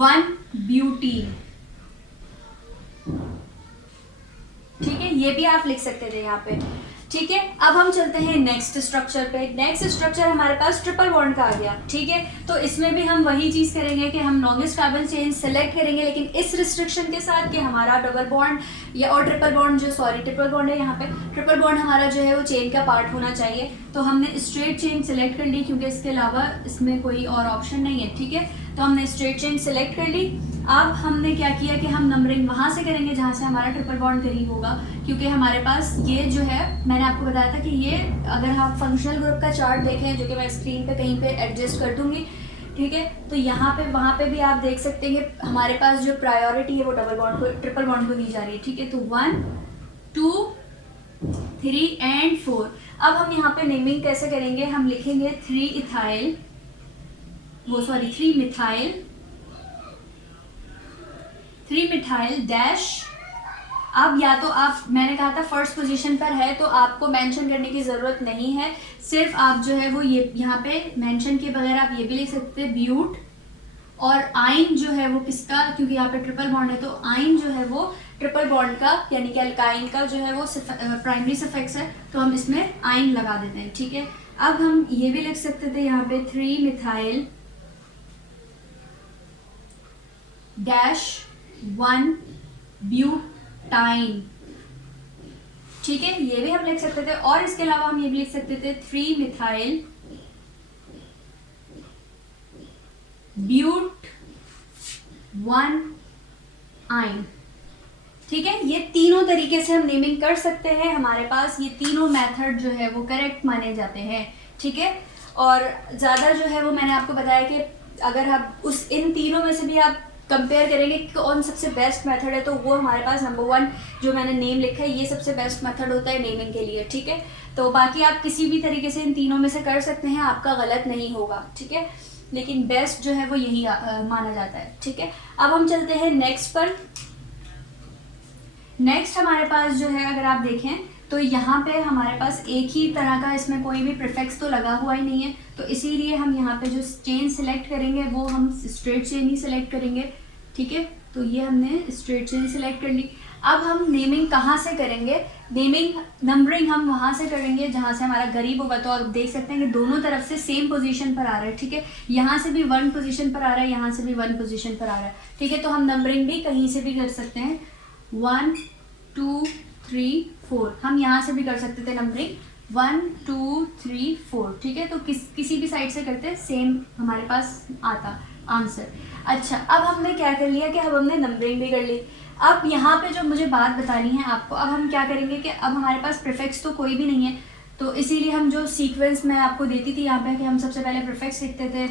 1 ब्यूटीन, ठीक है। ये भी आप लिख सकते थे यहाँ पे, ठीक है। अब हम चलते हैं नेक्स्ट स्ट्रक्चर पे। नेक्स्ट स्ट्रक्चर हमारे पास ट्रिपल बॉन्ड का आ गया, ठीक है। तो इसमें भी हम वही चीज़ करेंगे कि हम लॉन्गेस्ट कार्बन चेन सेलेक्ट करेंगे, लेकिन इस रिस्ट्रिक्शन के साथ कि हमारा डबल बॉन्ड या और ट्रिपल बॉन्ड है यहाँ पे, ट्रिपल बॉन्ड हमारा जो है वो चेन का पार्ट होना चाहिए। तो हमने स्ट्रेट चेन सेलेक्ट कर ली, क्योंकि इसके अलावा इसमें कोई और ऑप्शन नहीं है, ठीक है। तो हमने स्ट्रेट चेन सेलेक्ट कर ली। अब हमने क्या किया कि हम नंबरिंग वहाँ से करेंगे जहाँ से हमारा ट्रिपल बॉन्ड करीब होगा, क्योंकि हमारे पास ये जो है मैंने आपको बताया था कि ये अगर हम फंक्शनल ग्रुप का चार्ट देखें, जो कि मैं स्क्रीन पे कहीं पे एडजस्ट कर दूंगी, ठीक है। तो यहाँ पे वहाँ पे भी आप देख सकते हैं कि हमारे पास जो प्रायोरिटी है वो ट्रिपल बॉन्ड को दी जा रही है, ठीक है। तो 1 2 3 एंड 4। अब हम यहाँ पे नेमिंग कैसे करेंगे, हम लिखेंगे 3 मिथाइल डैश। अब या तो आप, मैंने कहा था फर्स्ट पोजीशन पर है तो आपको मेंशन करने की ज़रूरत नहीं है, सिर्फ आप जो है वो ये यहाँ पे मेंशन के बगैर आप ये भी लिख सकते हैं ब्यूट। और आइन जो है वो किसका, क्योंकि यहाँ पे ट्रिपल बॉन्ड है तो आइन जो है वो ट्रिपल बॉन्ड का यानी कि अल्काइन का जो है वो प्राइमरी सफिक्स है, तो हम इसमें आइन लगा देते हैं, ठीक है। अब हम ये भी लिख सकते थे यहाँ पे 3 मिथाइल डैश 1 ब्यूटाइन, ठीक है। ये भी हम लिख सकते थे। और इसके अलावा हम ये भी लिख सकते थे 3 मिथाइल ब्यूट 1 आइन। ठीक है, ये तीनों तरीके से हम नेमिंग कर सकते हैं, हमारे पास ये तीनों मेथड जो है वो करेक्ट माने जाते हैं। ठीक है, और ज़्यादा जो है वो मैंने आपको बताया कि अगर आप उस इन तीनों में से भी आप कंपेयर करेंगे कि कौन सबसे बेस्ट मेथड है, तो वो हमारे पास नंबर 1 जो मैंने नेम लिखा है ये सबसे बेस्ट मेथड होता है नेमिंग के लिए। ठीक है, तो बाकी आप किसी भी तरीके से इन तीनों में से कर सकते हैं, आपका गलत नहीं होगा। ठीक है, लेकिन बेस्ट जो है वो यही माना जाता है। ठीक है, अब हम चलते हैं नेक्स्ट पर। नेक्स्ट हमारे पास जो है अगर आप देखें तो यहाँ पे हमारे पास एक ही तरह का, इसमें कोई भी प्रीफिक्स तो लगा हुआ ही नहीं है, तो इसीलिए हम यहाँ पे जो चेन सिलेक्ट करेंगे वो हम स्ट्रेट चेन ही सिलेक्ट करेंगे। ठीक है, तो ये हमने स्ट्रेट चेन सिलेक्ट कर ली। अब हम नेमिंग कहाँ से करेंगे? नेमिंग नंबरिंग हम वहाँ से करेंगे जहाँ से हमारा गरीब होगा। तो आप देख सकते हैं कि दोनों तरफ से सेम पोजीशन पर आ रहा है। ठीक है, यहाँ से भी 1 पोजीशन पर आ रहा है, यहाँ से भी 1 पोजीशन पर आ रहा है। ठीक है, तो हम नंबरिंग भी कहीं से भी कर सकते हैं, 1 2 3 4 हम यहाँ से भी कर सकते थे नंबरिंग 1 2 3 4। ठीक है, तो किसी भी साइड से करते सेम हमारे पास आता आंसर। अच्छा, अब हमने क्या कर लिया कि अब हमने नंबरिंग भी कर ली। अब यहाँ पे जो मुझे बात बतानी है आपको, अब हम क्या करेंगे कि अब हमारे पास प्रीफिक्स तो कोई भी नहीं है, तो इसीलिए हम जो सीक्वेंस मैं आपको देती थी यहाँ पे कि हम सबसे पहले प्रीफिक्स लिखते थे,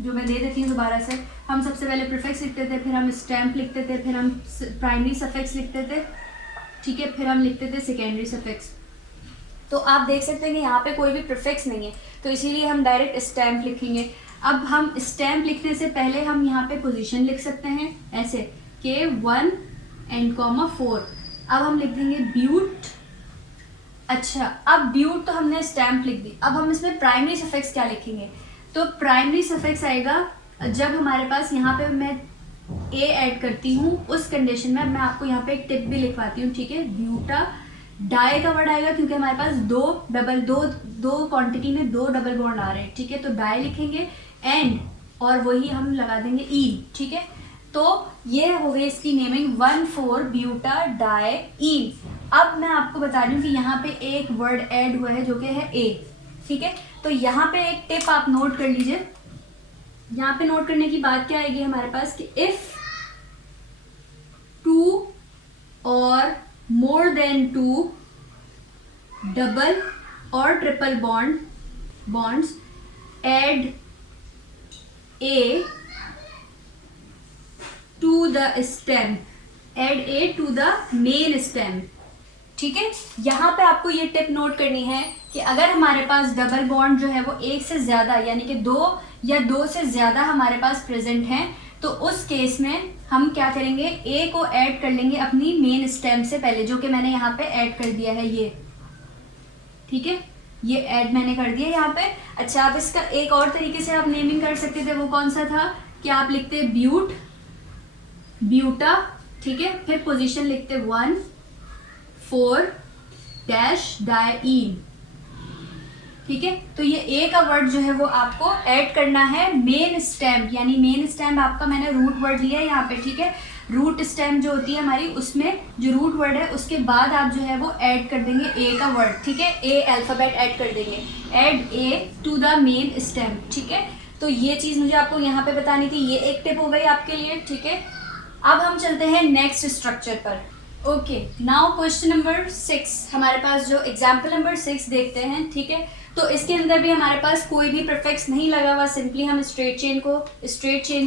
जो मैं दे देती हूँ दोबारा से। हम सबसे पहले प्रीफिक्स लिखते थे, फिर हम स्टैम्प लिखते थे, फिर हम प्राइमरी सफिक्स लिखते थे। ठीक है, फिर हम लिखते थे सेकेंडरी सफिक्स। तो आप देख सकते हैं कि यहाँ पे कोई भी प्रीफिक्स नहीं है, तो इसीलिए हम डायरेक्ट स्टैम्प लिखेंगे। अब हम स्टैम्प लिखने से पहले हम यहाँ पे पोजीशन लिख सकते हैं ऐसे कि 1 एंड 4। अब हम लिख देंगे ब्यूट। अच्छा, अब ब्यूट तो हमने स्टैम्प लिख दी, अब हम इसमें प्राइमरी सफिक्स क्या लिखेंगे? तो प्राइमरी सफिक्स आएगा जब हमारे पास यहाँ पे मैं ए ऐड करती हूँ, उस कंडीशन में मैं आपको यहाँ पे एक टिप भी लिखवाती हूँ। ठीक है, ब्यूटा डाई का वर्ड आएगा क्योंकि हमारे पास दो क्वांटिटी में 2 डबल बॉन्ड आ रहे हैं। ठीक है, तो डाई लिखेंगे एंड और वही हम लगा देंगे ई। ठीक है, तो ये हो गई इसकी नेमिंग 1,4 ब्यूटा डाई ई। अब मैं आपको बता रही हूँ कि यहाँ पे एक वर्ड ऐड हुआ है जो कि है ए। ठीक है, तो यहाँ पे एक टिप आप नोट कर लीजिए। यहाँ पे नोट करने की बात क्या आएगी हमारे पास कि इफ 2 और मोर देन 2 डबल और triple bonds add a to the stem, add a to the main stem. ठीक है, यहाँ पे आपको ये टिप नोट करनी है कि अगर हमारे पास डबल बॉन्ड जो है वो एक से ज़्यादा यानी कि 2 या 2 से ज़्यादा हमारे पास प्रेजेंट हैं, तो उस केस में हम क्या करेंगे, ए को ऐड कर लेंगे अपनी मेन स्टेम से पहले, जो कि मैंने यहाँ पे ऐड कर दिया है ये। ठीक है, ये ऐड मैंने कर दिया यहाँ पे। अच्छा, आप इसका एक और तरीके से आप नेमिंग कर सकते थे, वो कौन सा था कि आप लिखते ब्यूट ब्यूटा। ठीक है, फिर पोजीशन लिखते 1,4 डैश डाई। ठीक है, तो ये ए का वर्ड जो है वो आपको ऐड करना है मेन स्टेम, यानी मेन स्टेम आपका मैंने रूट वर्ड लिया है यहाँ पे। ठीक है, रूट स्टेम जो होती है हमारी, उसमें जो रूट वर्ड है उसके बाद आप जो है वो ऐड कर देंगे ए का वर्ड। ठीक है, ए अल्फाबेट ऐड कर देंगे, add a to the main stem. ठीक है, तो ये चीज़ मुझे आपको यहाँ पे बतानी थी, ये एक टिप हो गई आपके लिए। ठीक है, अब हम चलते हैं नेक्स्ट स्ट्रक्चर पर। ओके, नाउ क्वेश्चन नंबर 6 हमारे पास जो एग्जाम्पल नंबर 6 देखते हैं। ठीक है, तो इसके अंदर भी हमारे पास कोई भी प्रीफिक्स नहीं लगा हुआ, सिंपली हम स्ट्रेट चेन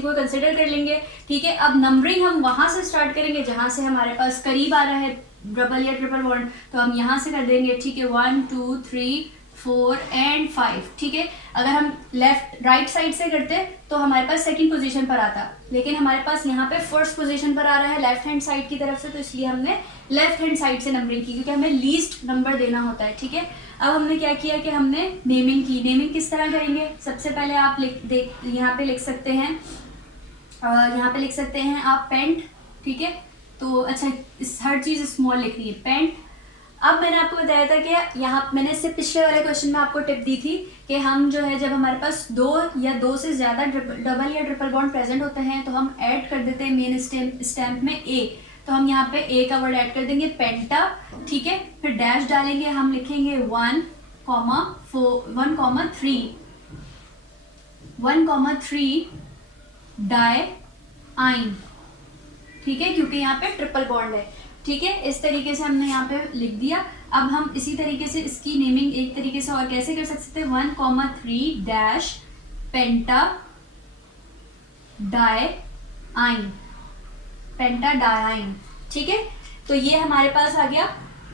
को कंसिडर कर लेंगे। ठीक है, अब नंबरिंग हम वहाँ से स्टार्ट करेंगे जहाँ से हमारे पास करीब आ रहा है डबल या ट्रिपल बॉन्ड, तो हम यहाँ से कर देंगे। ठीक है, 1 2 3 4 एंड 5। ठीक है, अगर हम राइट साइड से करते तो हमारे पास सेकंड पोजीशन पर आता, लेकिन हमारे पास यहाँ पे फर्स्ट पोजीशन पर आ रहा है लेफ्ट हैंड साइड की तरफ से, तो इसलिए हमने लेफ्ट हैंड साइड से नंबरिंग की क्योंकि हमें लीस्ट नंबर देना होता है। ठीक है, अब हमने क्या किया कि हमने नेमिंग की। नेमिंग किस तरह करेंगे, सबसे पहले आप यहाँ पे लिख सकते हैं, यहाँ पे लिख सकते हैं आप पेंट। ठीक है, तो अच्छा हर चीज़ स्मॉल लिख रही है, पेंट। अब मैंने आपको बताया था कि यहाँ मैंने इससे पिछले वाले क्वेश्चन में आपको टिप दी थी कि हम जो है जब हमारे पास 2 या 2 से ज़्यादा डबल या ट्रिपल बॉन्ड प्रेजेंट होते हैं तो हम ऐड कर देते हैं मेन स्टैम्प में ए। तो हम यहाँ पे ए का वर्ड ऐड कर देंगे पेंटा। ठीक है, फिर डैश डालेंगे, हम लिखेंगे 1,3 डाई आइन। ठीक है, क्योंकि यहाँ पे ट्रिपल बॉन्ड है। ठीक है, इस तरीके से हमने यहाँ पे लिख दिया। अब हम इसी तरीके से इसकी नेमिंग एक तरीके से और कैसे कर सकते हैं, 1,3 डैश पेंटा डायआइन, पेंटा डायआइन। ठीक है, तो ये हमारे पास आ गया,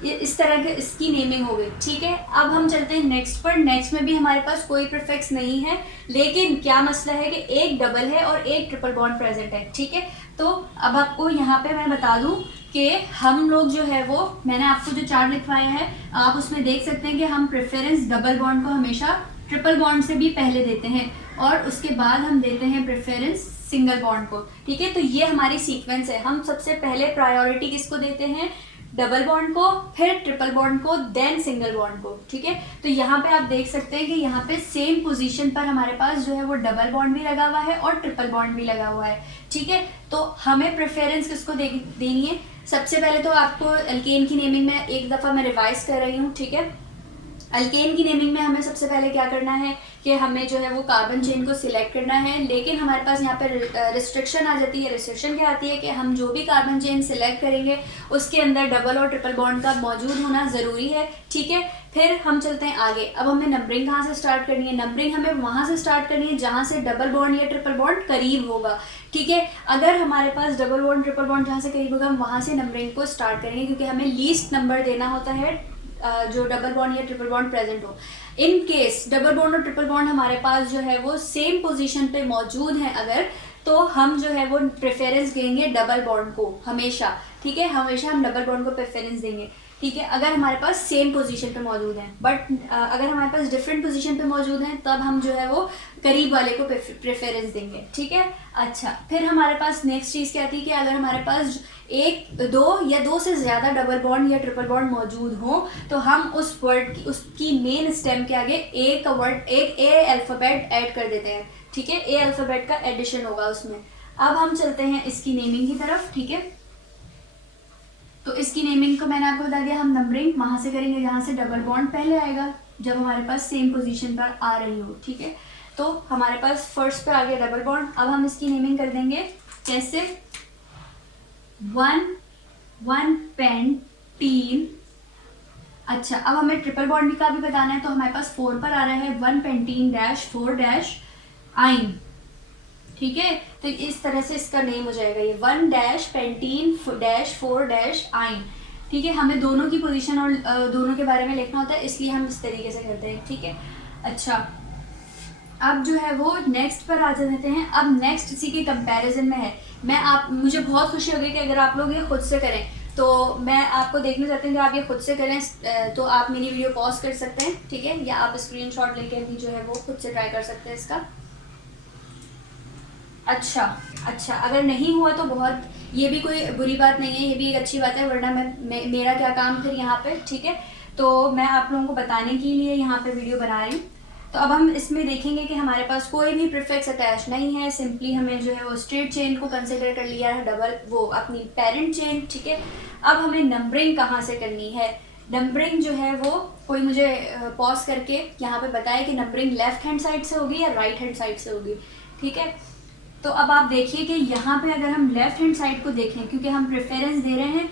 ये इस तरह के इसकी नेमिंग हो गई। ठीक है, अब हम चलते हैं नेक्स्ट पर। नेक्स्ट में भी हमारे पास कोई प्रीफिक्स नहीं है, लेकिन क्या मसला है कि एक डबल है और एक ट्रिपल बॉन्ड प्रेजेंट है। ठीक है, तो अब आपको यहाँ पे मैं बता दूं कि हम लोग जो है वो, मैंने आपको जो चार्ट लिखवाया है आप उसमें देख सकते हैं कि हम प्रेफरेंस डबल बॉन्ड को हमेशा ट्रिपल बॉन्ड से भी पहले देते हैं और उसके बाद हम देते हैं प्रेफरेंस सिंगल बॉन्ड को। ठीक है, तो ये हमारी सीक्वेंस है। हम सबसे पहले प्रायोरिटी किसको देते हैं, डबल बॉन्ड को, फिर ट्रिपल बॉन्ड को, देन सिंगल बॉन्ड को। ठीक है, तो यहाँ पे आप देख सकते हैं कि यहाँ पे सेम पोजीशन पर हमारे पास जो है वो डबल बॉन्ड भी लगा हुआ है और ट्रिपल बॉन्ड भी लगा हुआ है। ठीक है, तो हमें प्रेफरेंस किसको देनी है, सबसे पहले तो आपको अल्केन की नेमिंग में एक दफ़ा मैं रिवाइज कर रही हूँ। ठीक है, अल्केन की नेमिंग में हमें सबसे पहले क्या करना है कि हमें जो है वो कार्बन चेन को सिलेक्ट करना है, लेकिन हमारे पास यहाँ पे रिस्ट्रिक्शन आ जाती है। रिस्ट्रिक्शन क्या आती है कि हम जो भी कार्बन चेन सिलेक्ट करेंगे उसके अंदर डबल और ट्रिपल बॉन्ड का मौजूद होना ज़रूरी है। ठीक है, फिर हम चलते हैं आगे। अब हमें नंबरिंग कहाँ से स्टार्ट करनी है, नंबरिंग हमें वहाँ से स्टार्ट करनी है जहाँ से डबल बॉन्ड या ट्रिपल बॉन्ड करीब होगा। ठीक है, अगर हमारे पास डबल बॉन्ड ट्रिपल बॉन्ड जहाँ से करीब होगा हम वहाँ से नंबरिंग को स्टार्ट करेंगे, क्योंकि हमें लीस्ट नंबर देना होता है जो डबल बॉन्ड या ट्रिपल बॉन्ड प्रेजेंट हो। इन केस डबल बॉन्ड और ट्रिपल बॉन्ड हमारे पास जो है वो सेम पोजीशन पे मौजूद हैं अगर, तो हम जो है वो प्रेफरेंस देंगे डबल बॉन्ड को हमेशा। ठीक है, हमेशा हम डबल बॉन्ड को प्रेफरेंस देंगे। ठीक है, अगर हमारे पास सेम पोजीशन पे मौजूद हैं, बट अगर हमारे पास डिफरेंट पोजीशन पे मौजूद हैं तब हम जो है वो करीब वाले को प्रेफरेंस देंगे। ठीक है, अच्छा, फिर हमारे पास नेक्स्ट चीज़ क्या थी कि अगर हमारे पास एक, दो या दो से ज़्यादा डबल बॉन्ड या ट्रिपल बॉन्ड मौजूद हो तो हम उस वर्ड की, उसकी मेन स्टेम के आगे ए का वर्ड, एक ए अल्फ़ाबेट ऐड कर देते हैं। ठीक है, ए अल्फ़ाबेट का एडिशन होगा उसमें। अब हम चलते हैं इसकी नेमिंग की तरफ। ठीक है, तो इसकी नेमिंग को मैंने आपको बता दिया, हम नंबरिंग वहाँ से करेंगे जहाँ से डबल बॉन्ड पहले आएगा, जब हमारे पास सेम पोजीशन पर आ रही हो। ठीक है, तो हमारे पास फर्स्ट पे आ गया डबल बॉन्ड। अब हम इसकी नेमिंग कर देंगे कैसे, 1 पेंटीन। अच्छा, अब हमें ट्रिपल बॉन्ड का भी बताना है, तो हमारे पास 4 पर आ रहा है 1 पेंटीन डैश 4 डैश आइन। ठीक है, तो इस तरह से इसका नेम हो जाएगा ये 1 डैश पेंटीन डैश 4 डैश आइन। ठीक है, हमें दोनों की पोजीशन और दोनों के बारे में लिखना होता है, इसलिए हम इस तरीके से करते हैं। ठीक है, अच्छा, अब जो है वो नेक्स्ट पर आ जाते हैं। अब नेक्स्ट इसी के कंपैरिजन में है। मुझे बहुत खुशी होगी कि अगर आप लोग ये खुद से करें, तो मैं आपको देखना चाहती हूँ कि आप ये खुद से करें, तो आप मेरी वीडियो पॉज कर सकते हैं। ठीक है, या आप स्क्रीनशॉट लेके भी जो है वो खुद से ट्राई कर सकते हैं इसका। अच्छा, अगर नहीं हुआ तो बहुत, ये भी कोई बुरी बात नहीं है, ये भी एक अच्छी बात है, वरना मेरा क्या काम फिर यहाँ पे। ठीक है, तो मैं आप लोगों को बताने के लिए यहाँ पे वीडियो बना रही हूँ। तो अब हम इसमें देखेंगे कि हमारे पास कोई भी प्रीफिक्स अटैच नहीं है, सिंपली हमें जो है वो स्ट्रेट चेन को कंसिडर कर लिया है, डबल वो अपनी पेरेंट चेन। ठीक है, अब हमें नंबरिंग कहाँ से करनी है, नंबरिंग जो है वो कोई मुझे पॉज करके यहाँ पे बताए कि नंबरिंग लेफ्ट हैंड साइड से होगी या राइट हैंड साइड से होगी। ठीक है, तो अब आप देखिए कि यहाँ पे अगर हम लेफ्ट हैंड साइड को देखें, क्योंकि हम प्रेफरेंस दे रहे हैं।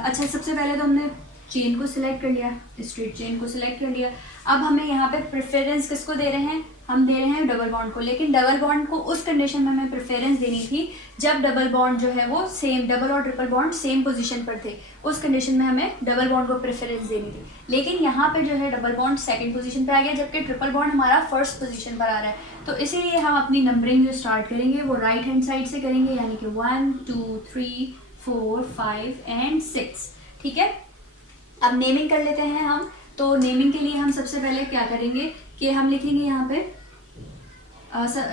अच्छा, सबसे पहले तो हमने चेन को सिलेक्ट कर लिया, स्ट्रेट चेन को सिलेक्ट कर लिया। अब हमें यहाँ पे प्रेफरेंस किसको दे रहे हैं, हम दे रहे हैं डबल बॉन्ड को, लेकिन डबल बॉन्ड को उस कंडीशन में हमें प्रेफरेंस देनी थी जब डबल बॉन्ड जो है वो सेम, डबल और ट्रिपल बॉन्ड सेम पोजीशन पर थे, उस कंडीशन में हमें डबल बॉन्ड को प्रेफरेंस देनी थी। लेकिन यहाँ पे जो है डबल बॉन्ड सेकंड पोजीशन पर आ गया, जबकि ट्रिपल बॉन्ड हमारा फर्स्ट पोजीशन पर आ रहा है। तो इसीलिए हम अपनी नंबरिंग जो स्टार्ट करेंगे वो राइट हैंड साइड से करेंगे, यानी कि 1 2 3 4 5 एंड 6। ठीक है, अब नेमिंग कर लेते हैं हम। तो नेमिंग के लिए हम सबसे पहले क्या करेंगे कि हम लिखेंगे यहाँ पे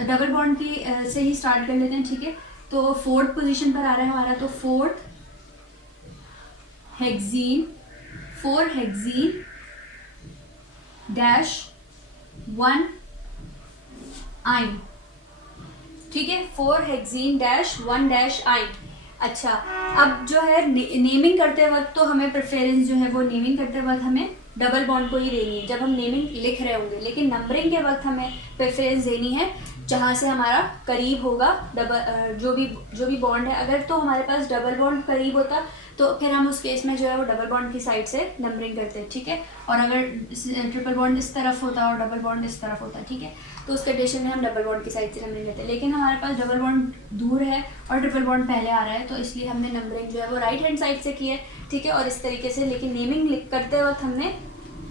डबल बॉन्ड की से ही स्टार्ट कर लेते हैं। ठीक है, तो 4th पोजीशन पर आ रहा है हमारा, तो 4 हेक्सीन डैश 1 आइन। ठीक है, 4 हेक्सीन डैश 1 डैश आइन। अच्छा, अब जो है नेमिंग करते वक्त तो हमें प्रेफरेंस जो है वो नेमिंग करते वक्त हमें डबल बॉन्ड को ही देनी है जब हम नेमिंग लिख रहे होंगे, लेकिन नंबरिंग के वक्त हमें प्रेफरेंस देनी है जहाँ से हमारा करीब होगा डबल जो भी बॉन्ड है। अगर तो हमारे पास डबल बॉन्ड करीब होता तो फिर हम उस केस में जो है वो डबल बॉन्ड की साइड से नंबरिंग करते हैं, ठीक है। और अगर ट्रिपल बॉन्ड इस तरफ होता और डबल बॉन्ड इस तरफ होता, ठीक है, तो उस कंडीशन में हम डबल बॉन्ड की साइड से नंबरिंग करते हैं। लेकिन हमारे पास डबल बॉन्ड दूर है और ट्रिपल बॉन्ड पहले आ रहा है, तो इसलिए हमने नंबरिंग जो है वो राइट हैंड साइड से की है, ठीक है। और इस तरीके से, लेकिन नेमिंग करते वक्त हमने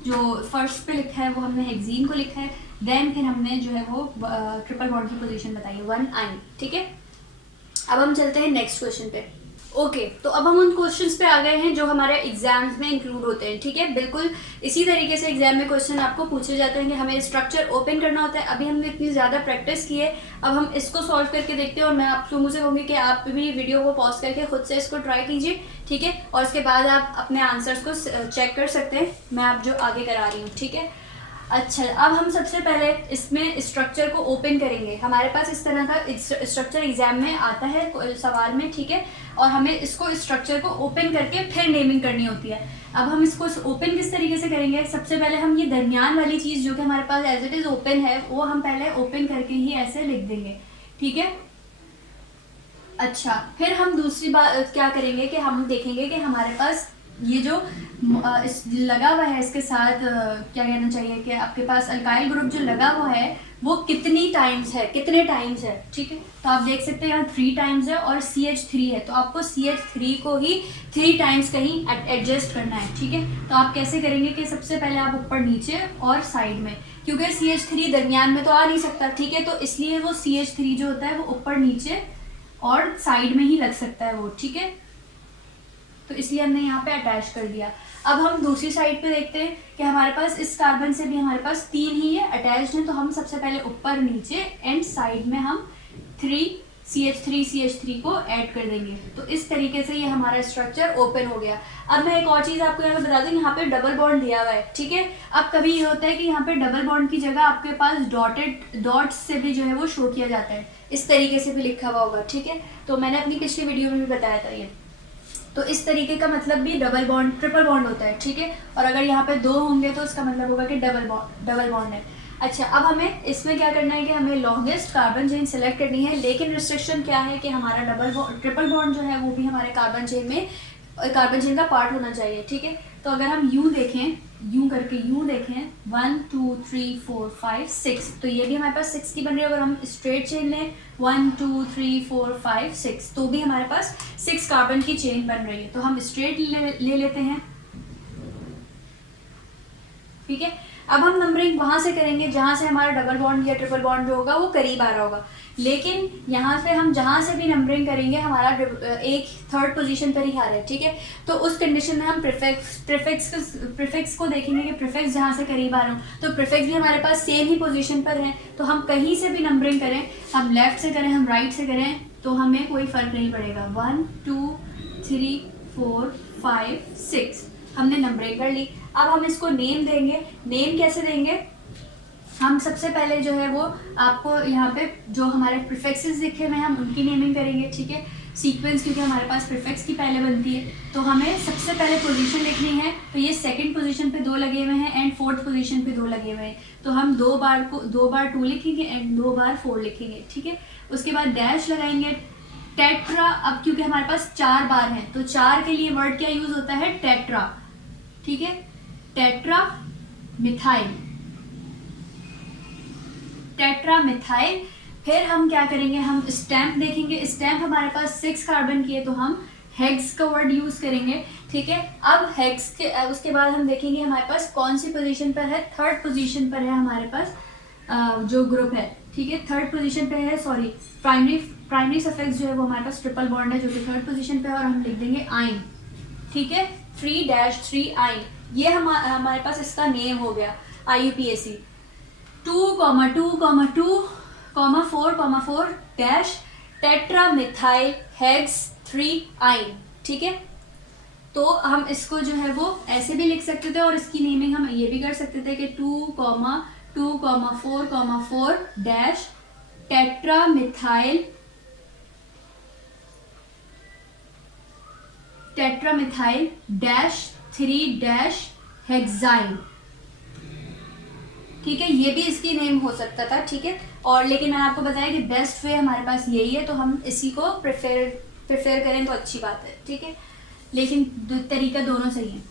जो फर्स्ट पे लिखा है वो हमने हेक्सीन को लिखा है, देन फिर हमने जो है वो ट्रिपल बॉन्ड की पोजीशन बताई है 1 आइन, ठीक है। अब हम चलते हैं नेक्स्ट क्वेश्चन पे। ओके, तो अब हम उन क्वेश्चंस पे आ गए हैं जो हमारे एग्जाम्स में इंक्लूड होते हैं, ठीक है। बिल्कुल इसी तरीके से एग्जाम में क्वेश्चन आपको पूछे जाते हैं कि हमें स्ट्रक्चर ओपन करना होता है। अभी हमने इतनी ज़्यादा प्रैक्टिस की है, अब हम इसको सॉल्व करके देखते हैं। और मैं आप लोगों से कहूँगी कि आप भी वीडियो को पॉज करके खुद से इसको ट्राई कीजिए, ठीक है। और उसके बाद आप अपने आंसर्स को चेक कर सकते हैं, मैं आप जो आगे करा रही हूँ, ठीक है। अच्छा, अब हम सबसे पहले इसमें स्ट्रक्चर को ओपन करेंगे। हमारे पास इस तरह का स्ट्रक्चर एग्जाम में आता है सवाल में, ठीक है। और हमें इसको स्ट्रक्चर को ओपन करके फिर नेमिंग करनी होती है। अब हम इसको ओपन किस तरीके से करेंगे? सबसे पहले हम ये दरमियान वाली चीज़ जो कि हमारे पास एज इट इज़ ओपन है, वो हम पहले ओपन करके ही ऐसे लिख देंगे, ठीक है। अच्छा, फिर हम दूसरी बात क्या करेंगे कि हम देखेंगे कि हमारे पास ये जो इस लगा हुआ है इसके साथ क्या कहना चाहिए कि आपके पास अल्काइल ग्रुप जो लगा हुआ है वो कितने टाइम्स है, ठीक है। तो आप देख सकते हैं यहाँ 3 टाइम्स है और CH3 है, तो आपको CH3 को ही 3 टाइम्स कहीं एडजस्ट करना है, ठीक है। तो आप कैसे करेंगे कि सबसे पहले आप ऊपर नीचे और साइड में, क्योंकि CH3 दरमियान में तो आ नहीं सकता, ठीक है। तो इसलिए वो CH3 जो होता है वो ऊपर नीचे और साइड में ही लग सकता है वो, ठीक है। तो इसलिए हमने यहाँ पे अटैच कर दिया। अब हम दूसरी साइड पे देखते हैं कि हमारे पास इस कार्बन से भी हमारे पास 3 ही है अटैच्ड हैं, तो हम सबसे पहले ऊपर नीचे एंड साइड में हम 3 CH3 को ऐड कर देंगे। तो इस तरीके से ये हमारा स्ट्रक्चर ओपन हो गया। अब मैं एक और चीज़ आपको यहाँ पे बता दूँ, यहाँ पे डबल बॉन्ड दिया हुआ है, ठीक है। अब कभी ये होता है कि यहाँ पे डबल बॉन्ड की जगह आपके पास डॉट्स से भी जो है वो शो किया जाता है, इस तरीके से भी लिखा हुआ होगा, ठीक है। तो मैंने अपनी पिछली वीडियो में भी बताया था ये। तो इस तरीके का मतलब भी ट्रिपल बॉन्ड होता है, ठीक है। और अगर यहाँ पे 2 होंगे तो इसका मतलब होगा कि डबल बॉन्ड है। अच्छा, अब हमें इसमें क्या करना है कि हमें लॉन्गेस्ट कार्बन चेन सेलेक्ट करनी है, लेकिन रिस्ट्रिक्शन क्या है कि हमारा ट्रिपल बॉन्ड जो है वो भी हमारे कार्बन चेन का पार्ट होना चाहिए, ठीक है। तो अगर हम यूँ देखें 1 2 3 4 5 6, तो ये भी हमारे पास 6 की बन रही है। अगर हम स्ट्रेट चेन लें 1 2 3 4 5 6, तो भी हमारे पास 6 कार्बन की चेन बन रही है। तो हम स्ट्रेट ले लेते हैं, ठीक है। अब हम नंबरिंग वहां से करेंगे जहां से हमारा डबल बॉन्ड या ट्रिपल बॉन्ड जो होगा वो करीब आ रहा होगा। लेकिन यहाँ से हम जहाँ से भी नंबरिंग करेंगे हमारा एक 3rd पोजीशन पर ही आ रहा है, ठीक है। तो उस कंडीशन में हम प्रीफिक्स को देखेंगे कि प्रीफिक्स जहाँ से करीब आ रहा हूँ, तो प्रीफिक्स भी हमारे पास सेम ही पोजीशन पर है। तो हम कहीं से भी नंबरिंग करें, हम लेफ्ट से करें, हम राइट से करें, तो हमें कोई फ़र्क नहीं पड़ेगा। 1 2 3 4 5 6 हमने नंबरिंग कर ली। अब हम इसको नेम देंगे। नेम कैसे देंगे? हम सबसे पहले जो है वो आपको यहाँ पे जो हमारे प्रीफिक्सेस लिखे हुए हैं हम उनकी नेमिंग करेंगे, ठीक है। सीक्वेंस, क्योंकि हमारे पास प्रीफिक्स की पहले बनती है, तो हमें सबसे पहले पोजीशन लिखनी है। तो ये 2nd पोजीशन पे 2 लगे हुए हैं एंड 4th पोजीशन पे 2 लगे हुए हैं, तो हम 2 बार 2 लिखेंगे एंड 2 बार 4 लिखेंगे, ठीक है। उसके बाद डैश लगाएंगे। टेट्रा, अब क्योंकि हमारे पास 4 बार हैं, तो 4 के लिए वर्ड क्या यूज होता है? टेट्रा, ठीक है। Tetra methyl. फिर हम क्या करेंगे? हम स्टैम्प देखेंगे। स्टैम्प हमारे पास 6 कार्बन की है, तो हम हेक्स का वर्ड यूज करेंगे, ठीक है। अब हेक्स के उसके बाद हम देखेंगे हमारे पास कौन सी पोजीशन पर है। 3rd पोजीशन पर है हमारे पास जो ग्रुप है, ठीक है। 3rd पोजीशन पे है, सॉरी, प्राइमरी सफिक्स जो है वो हमारे पास ट्रिपल बॉन्ड है जो कि 3rd पोजीशन पे है, और हम लिख देंगे आइन, ठीक है। 3-3 आइन, ये हमारे पास इसका नेम हो गया IUPAC। 2,2,2,4,4 dash tetra methyl hex 3 आइन, ठीक है। तो हम इसको जो है वो ऐसे भी लिख सकते थे, और इसकी नेमिंग हम ये भी कर सकते थे कि 2,2,4,4 dash tetra methyl dash 3 dash hexyne, ठीक है। ये भी इसकी नेम हो सकता था, ठीक है। और लेकिन मैंने आपको बताया कि बेस्ट वे हमारे पास यही है, तो हम इसी को प्रेफर करें तो अच्छी बात है, ठीक है, लेकिन तरीका दोनों सही है।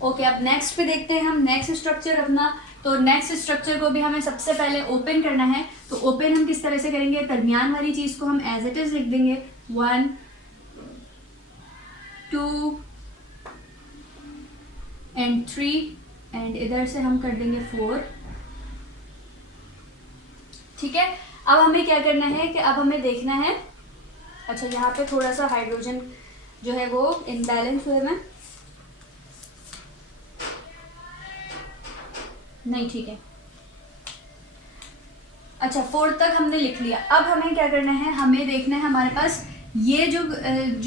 ओके, अब नेक्स्ट पे देखते हैं हम नेक्स्ट स्ट्रक्चर अपना। तो नेक्स्ट स्ट्रक्चर को भी हमें सबसे पहले ओपन करना है। तो ओपन हम किस तरह से करेंगे, दरमियान वाली चीज को हम एज इट इज लिख देंगे 1 2 एंड 3 एंड इधर से हम कर देंगे 4, ठीक है। अब हमें क्या करना है कि अब हमें देखना है, अच्छा यहाँ पे थोड़ा सा हाइड्रोजन जो है वो इनबैलेंस हुए में, नहीं ठीक है, अच्छा 4 तक हमने लिख लिया। अब हमें क्या करना है, हमें देखना है हमारे पास ये जो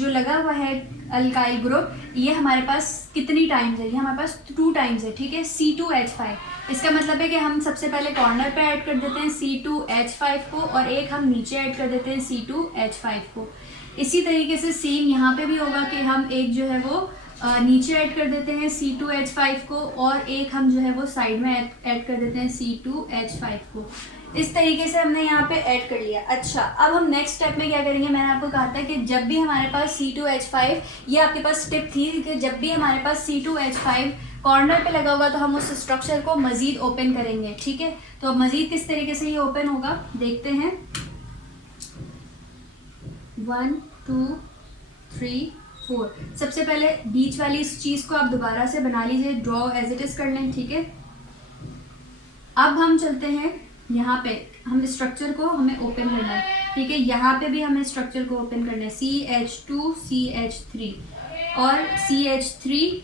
लगा हुआ है अल्काइल ग्रुप, ये हमारे पास कितनी टाइम्स है, ये हमारे पास 2 टाइम्स है, ठीक है, C2H5। इसका मतलब है कि हम सबसे पहले कॉर्नर पे ऐड कर देते हैं C2H5 को और एक हम नीचे ऐड कर देते हैं C2H5 को। इसी तरीके से सेम यहाँ पे भी होगा कि हम एक जो है वो नीचे ऐड कर देते हैं C2H5 को और एक हम जो है वो साइड में ऐड कर देते हैं C2H5 को। इस तरीके से हमने यहाँ पे ऐड कर लिया। अच्छा, अब हम नेक्स्ट स्टेप में क्या करेंगे, मैंने आपको कहा था कि जब भी हमारे पास C2H5, ये आपके पास टिप थी कि जब भी हमारे पास C2H5 कॉर्नर पे लगा होगा तो हम उस स्ट्रक्चर को मज़ीद ओपन करेंगे, ठीक है। तो मज़ीद किस तरीके से ये ओपन होगा देखते हैं। 1 2 3 4, सबसे पहले बीच वाली इस चीज़ को आप दोबारा से बना लीजिए, ड्रॉ एज इट इज़ कर लें, ठीक है। अब हम चलते हैं यहाँ पे, हम स्ट्रक्चर को हमें ओपन करना है, ठीक है। यहाँ पे भी हमें स्ट्रक्चर को ओपन करना है, CH2 CH3 और CH3।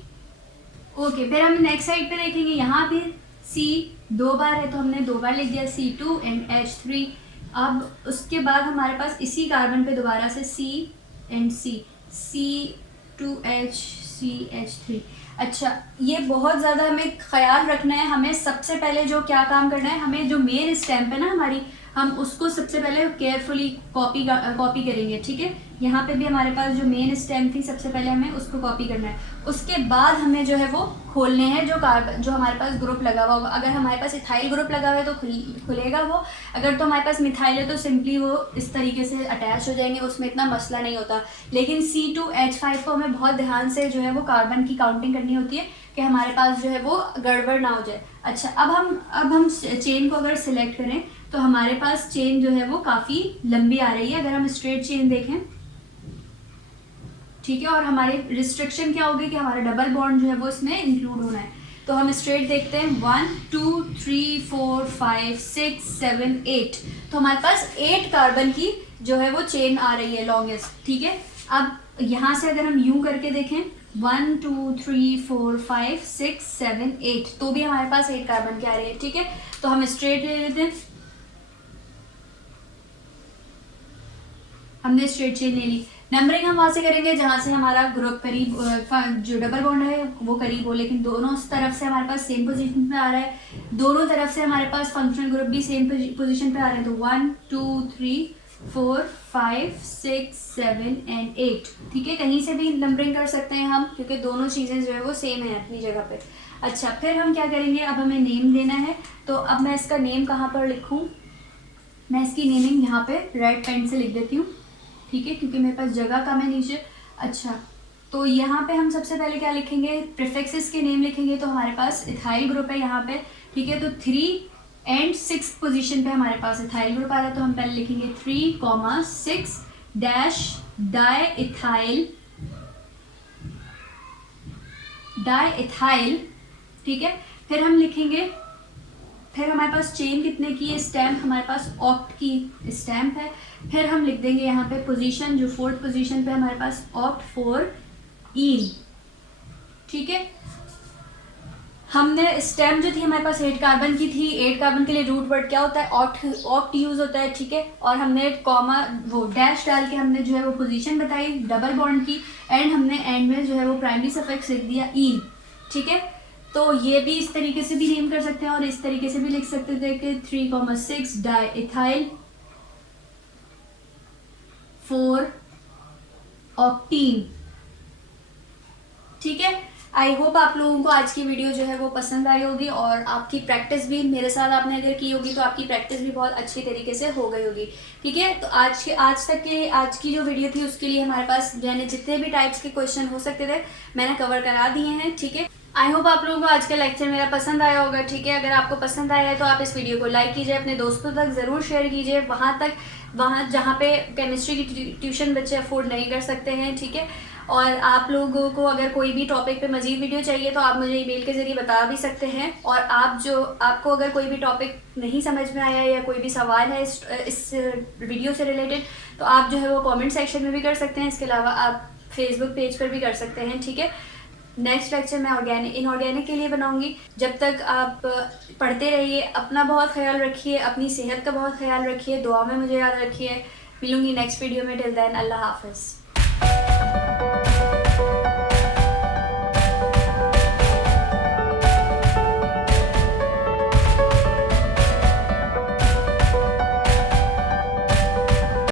ओके, फिर हम नेक्स्ट साइड पे देखेंगे, यहाँ भी C 2 बार है तो हमने 2 बार लिख दिया C2 एंड H3। अब उसके बाद हमारे पास इसी कार्बन पे दोबारा से C and C, C2H CH3। अच्छा, ये बहुत ज़्यादा हमें ख्याल रखना है, हमें सबसे पहले जो क्या काम करना है, हमें जो मेन स्टैम्प है ना हमारी, हम उसको सबसे पहले केयरफुली कॉपी करेंगे, ठीक है। यहाँ पे भी हमारे पास जो मेन स्टैम्प थी, सबसे पहले हमें उसको कॉपी करना है। उसके बाद हमें जो है वो खोलने हैं जो हमारे पास ग्रुप लगा हुआ होगा। अगर हमारे पास इथाइल ग्रुप लगा हुआ है तो खुलेगा वो, अगर तो हमारे पास मिथाइल है तो सिंपली वो इस तरीके से अटैच हो जाएंगे, उसमें इतना मसला नहीं होता। लेकिन C2H5 को हमें बहुत ध्यान से जो है वो कार्बन की काउंटिंग करनी होती है कि हमारे पास जो है वो गड़बड़ ना हो जाए। अच्छा, अब हम चेन को अगर सिलेक्ट करें तो हमारे पास चेन जो है वो काफ़ी लंबी आ रही है, अगर हम स्ट्रेट चेन देखें, ठीक है। और हमारे रिस्ट्रिक्शन क्या होगी कि हमारा डबल बॉन्ड जो है वो इसमें इंक्लूड होना है। तो हम स्ट्रेट देखते हैं 1 2 3 4 5 6 7 8, तो हमारे पास 8 कार्बन की जो है वो चेन आ रही है लॉन्गेस्ट, ठीक है। अब यहाँ से अगर हम यूं करके देखें 1 2 3 4 5 6 7 8, तो भी हमारे पास 8 कार्बन की आ रही है, ठीक है। तो हम स्ट्रेट ले लेते हैं, हमने स्ट्रेट चेन ले ली। नंबरिंग हम वहाँ से करेंगे जहाँ से हमारा ग्रुप करीब, जो डबल बॉन्ड है वो करीब हो, लेकिन दोनों तरफ से हमारे पास सेम पोजीशन पे आ रहा है, दोनों तरफ से हमारे पास फंक्शनल ग्रुप भी सेम पोजीशन पे आ रहे हैं। तो 1 2 3 4 5 6 7 एंड 8, ठीक है। कहीं से भी नंबरिंग कर सकते हैं हम, क्योंकि दोनों चीज़ें जो है वो सेम है अपनी जगह पे। अच्छा, फिर हम क्या करेंगे, अब हमें नेम देना है। तो अब मैं इसका नेम कहाँ पर लिखूँ, मैं इसकी नेमिंग यहाँ पे रेड पेन से लिख देती हूँ, ठीक है, क्योंकि मेरे पास जगह कम है नीचे। अच्छा, तो यहाँ पे हम सबसे पहले क्या लिखेंगे, प्रीफिक्सेस के नेम लिखेंगे। तो हमारे पास इथाइल ग्रुप है यहाँ पे, ठीक है। तो 3 एंड 6 पोजीशन पे हमारे पास इथाइल ग्रुप आ रहा है, तो हम पहले लिखेंगे 3, 6 डैश डाई इथाइल, ठीक है। फिर हम लिखेंगे, फिर हमारे पास चेन कितने की है, स्टैम्प हमारे पास ऑक्ट की स्टैम्प है। फिर हम लिख देंगे यहाँ पे पोजीशन, जो 4th पोजीशन पे हमारे पास ऑक्ट फॉर ईन, ठीक है। हमने स्टैम्प जो थी हमारे पास 8 कार्बन की थी, 8 कार्बन के लिए रूट वर्ड क्या होता है, ऑक्ट यूज होता है, ठीक है। और हमने कॉमा वो डैश डाल के हमने जो है वो पोजीशन बताई डबल बॉन्ड की, एंड हमने एंड में जो है वो प्राइमरी सफिक्स लिख दिया ईन, ठीक है। तो ये भी इस तरीके से भी नेम कर सकते हैं और इस तरीके से भी लिख सकते थे कि 3, 6 डाई इथाइल 4 ऑक्टीन, ठीक है। आई होप आप लोगों को आज की वीडियो जो है वो पसंद आई होगी और आपकी प्रैक्टिस भी मेरे साथ आपने अगर की होगी तो आपकी प्रैक्टिस भी बहुत अच्छी तरीके से हो गई होगी। ठीक है, तो आज की जो वीडियो थी उसके लिए हमारे पास यानी जितने भी टाइप्स के क्वेश्चन हो सकते थे मैंने कवर करा दिए हैं। ठीक है, आई होप आप लोगों को आज का लेक्चर मेरा पसंद आया होगा। ठीक है, अगर आपको पसंद आया है तो आप इस वीडियो को लाइक कीजिए, अपने दोस्तों तक ज़रूर शेयर कीजिए, वहाँ जहाँ पे केमिस्ट्री की ट्यूशन बच्चे अफोर्ड नहीं कर सकते हैं। ठीक है, और आप लोगों को अगर कोई भी टॉपिक पे मजीद वीडियो चाहिए तो आप मुझे ईमेल के ज़रिए बता भी सकते हैं। और आपको अगर कोई भी टॉपिक नहीं समझ में आया या कोई भी सवाल है इस वीडियो से रिलेटेड तो आप जो है वो कमेंट सेक्शन में भी कर सकते हैं। इसके अलावा आप फेसबुक पेज पर भी कर सकते हैं। ठीक है, नेक्स्ट लेक्चर मैं इनऑर्गेनिक के लिए बनाऊंगी। जब तक आप पढ़ते रहिए, अपना बहुत ख्याल रखिए, अपनी सेहत का बहुत ख्याल रखिए, दुआ में मुझे याद रखिए। मिलूंगी नेक्स्ट वीडियो में। टिल देन, अल्लाह हाफिज़।